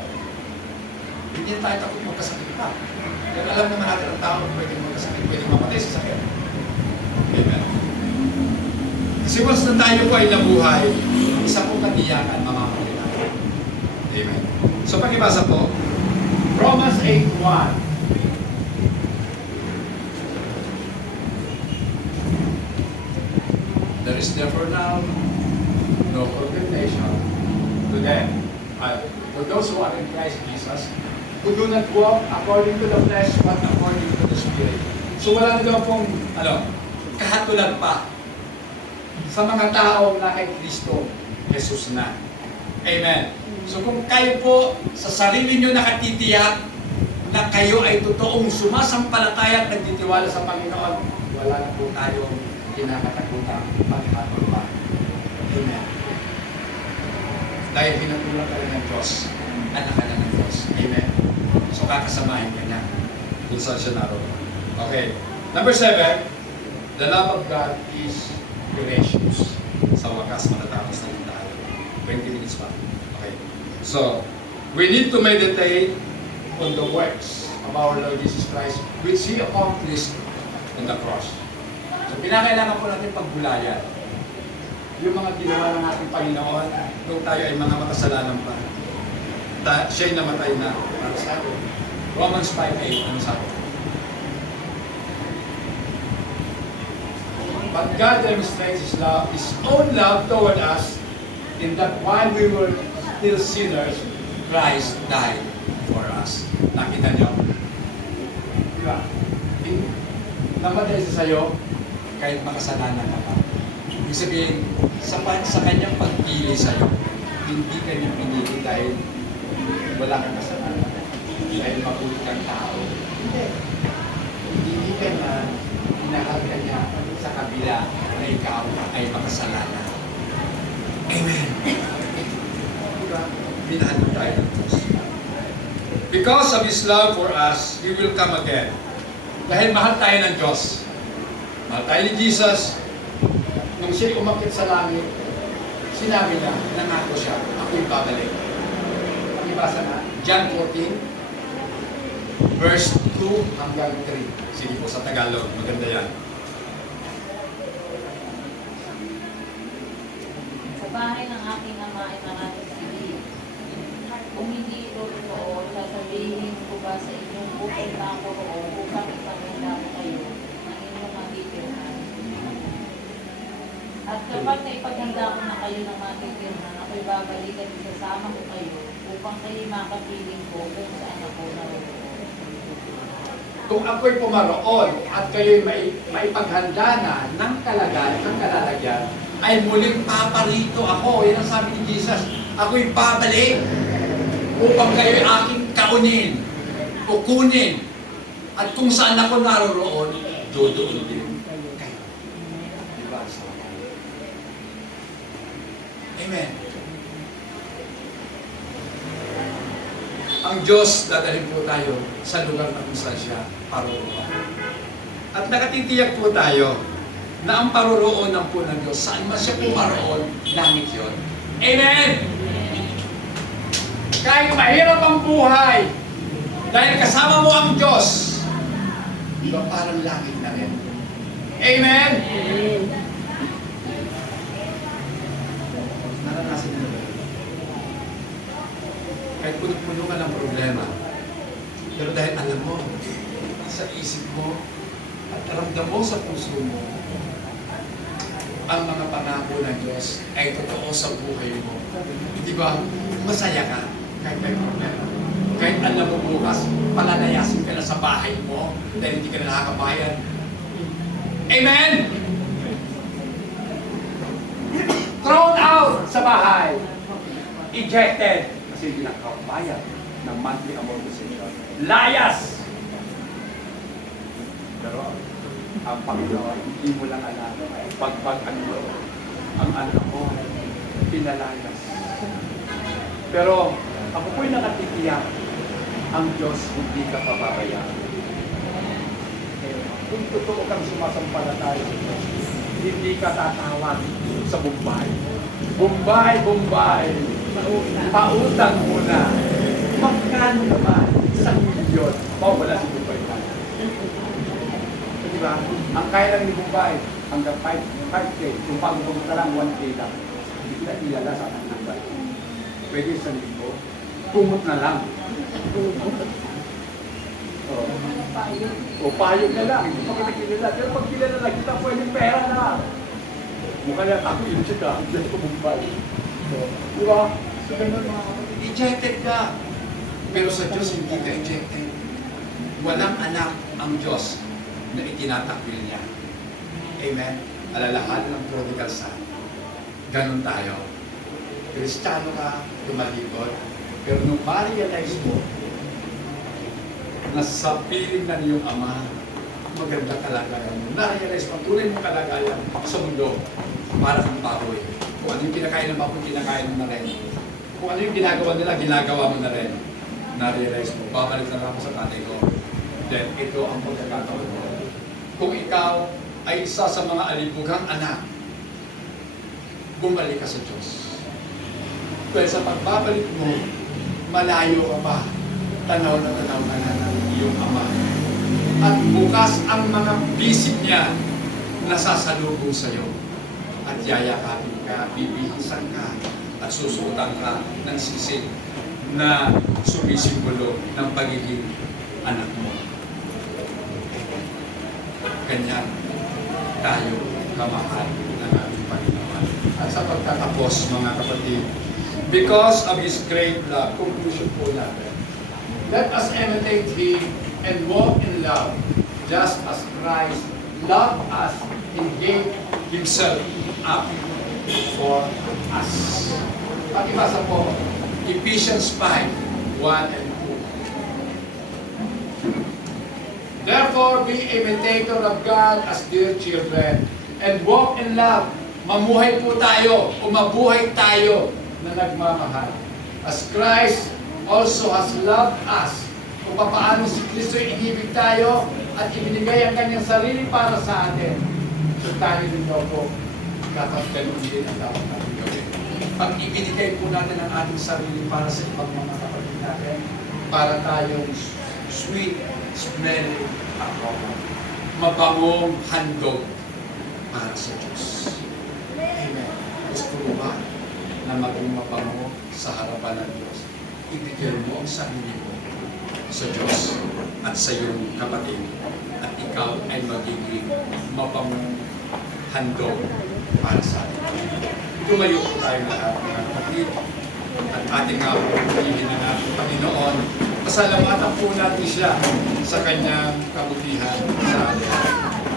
Hindi na tayo takot magkasakit pa. Kaya alam naman natin ang tao pwedeng magkasakit, pwedeng mamatay sa sakit. Amen. Kasi once na tayo po ay nabuhay, isa pong katiyakan mamamatay natin. Amen. So, pakibasa po, Romans 8:1. There is therefore now no condemnation to them. To those who are in Christ Jesus, who do not walk according to the flesh, but according to the Spirit. So wala na daw pong, kahatulan pa sa mga tao na kay Kristo, Jesus na. Amen. So kung kayo po sa sarili nyo nakatitiyak na kayo ay totoong sumasampalataya at nagtitiwala sa Panginoon, wala na po tayong kinakatakutan paghatol pa. Amen. Dahil pinatulang ka rin ng Diyos, anak ka na ng Diyos. Amen. So kakasamahin ka niya kung saan siya naroon. Okay. Number 7, the love of God is gracious. Sa wakas, matatapos na yung tayo. 20 minutes pa. Okay. So, we need to meditate on the works of our Lord Jesus Christ which He accomplished on the cross. So, pinakailangan po natin pagbulayan yung mga ginawa ng ating Panginoon nung tayo ay mga makasalanan pa. Siya'y namatay na para sa atin. Romans 5:8, ano sabi? But God demonstrates His own love toward us in that while we were still sinners, Christ died for us. Nakita niyo? Diba? Namatay siya sa'yo kahit makasalanan ka pa. Ibig sabihin, sa kanyang pagpili sa'yo, hindi ka niya pinili dahil wala kang kasalanan. Dahil mabuti kang tao. Hindi ka na inahal ka niya sa kabila na ikaw ay makasalanan. Amen. Diba? Minahal mo tayo ng Diyos. Because of His love for us, He will come again. Dahil mahal tayo ng Diyos. Mahal tayo ni Jesus. Nung siya'y umakyat sa langit, sinabi na, nangako siya, ako'y babalik. Pakibasa na, John 14, verse 2 hanggang 3. Sige po sa Tagalog, maganda yan. Sa bahay ng aking ama ay maraming silid. Kung hindi ito totoo, sasabihin ko ba sa inyong pupunta ako roon upang ipamenda ko kayo ng inyong matitirhan. At kapag naipaganda ko na kayo ng matitirhan, ako'y babalikan isasama ko kayo upang upang kayo makapiling ko kung saan ako naroon. Kung ako'y pumaroon at kayo'y maipaghanda na ng kalalagyan, ay muling paparito ako. Yan ang sabi ni Jesus. Ako'y babalik upang kayo'y aking kaunin o kunin. At kung saan ako naroroon, doon din kayo. Diba? Amen. Ang Diyos, dadalhin po tayo sa lugar na kung saan siya paroroon. At nakatitiyak po tayo na ang paroroonan po ng Diyos, saan man siya pumaroon, langit yun. Amen! Kahit mahirap ang buhay, dahil kasama mo ang Diyos, di ba parang langit na rin? Amen! Naranasan nyo ba? Kahit puno-puno ka ng problema, pero dahil alam mo, sa isip mo, at ramdam mo sa puso mo, ang mga pangako ng Diyos ay totoo sa buhay mo. Di ba? Masaya ka kahit may problema. Kahit alam mo bukas, palalayasin ka na sa bahay mo dahil hindi ka na nakakabayan. Amen! Thrown out sa bahay. Ejected. Kasi hindi nakakabayan ng monthly amortization. Layas! Pero ang Panginoon, hindi mo lang alam, pagpag-ano ang anak mo, pinalayas. Pero ako po'y nakatitiyak, ang Diyos hindi ka pababayaan. Kung totoo kang sumasampalataya sa Diyos, hindi ka tatawag sa Bombay. Bombay! Pautang muna. Magkano naman? Isang milyon. Mawala si Bombay na. Diba? Ang kaya lang ni Bombay, hanggang 5K. Kung pag-upong ka lang, 1K lang. Hindi ka ilala sa anak ng Bombay. Pwede sa linggo. Kumot na lang. O payog na lang. Hindi pa kami kilala. Pero pag kilala lang kita, pwedeng pera na. Mukha na ako yun siya ka. Hindi ko Bombay. Diba? So, ganun mga kapatid. Ejected ka. Pero sa Diyos, hindi ka ejected. Walang anak ang Diyos na itinatakwil niya. Amen? Alalahan ng prodigal son. Ganun tayo. Kristiyano ka, tumalikod. Pero nung ma-realize mo na sa piling na niyong Ama, maganda kalagayan mo. Na-realize mo, tunay mong kalagayan sa mundo para kang baboy. Kung ano yung kinakain ng baboy, kinakain mo na rin. Kung ano yung ginagawa nila, ginagawa mo na rin. Na-realize mo, babalik na lang ako sa tatay ko. Then, ito ang pagkakataon mo. Kung ikaw ay isa sa mga alibugang anak, bumalik ka sa Diyos. Pero sa pagbabalik mo, malayo ka pa. Tanaw na ng iyong Ama. At bukas ang mga bisig niya nasasalubong sa iyo. At yayakapin ka, bibihisan ka, at susuotan ka ng sisil na sumisimbolo ng pagiging anak mo. Ganyan tayo kamahal ng aming Panginoon. At sa pagtatapos, mga kapatid, because of His great love, conclusion po natin, let us imitate Him and walk in love, just as Christ loved us and gave Himself up for us. Pakibasa po, Ephesians 5:1 and 2. Therefore, be imitator of God as dear children, and walk in love. Mamuhay po tayo, o mabuhay tayo na nagmamahal. As Christ also has loved us. Kung paano si Kristo inibig tayo at ibinigay ang kanyang sarili para sa atin. So tayo din po, dapat ganun din ang dapat natin gawin. Pag ibinigay po natin ang ating sarili para sa ibang mga kapatid natin, para tayong sweet smelling aroma, mabangong handog para sa Diyos. Amen. Gusto mo ba na maging mabango sa harapan ng Diyos? Ibigay mo ang sarili mo sa Diyos at sa iyong kapatid, at ikaw ay magiging mabangong handog para sa atin. Tumayo po tayo lahat, mga kapatid, at ating purihin ng ating Panginoon. Pasalamatan po natin siya sa kanyang kabutihan sa atin.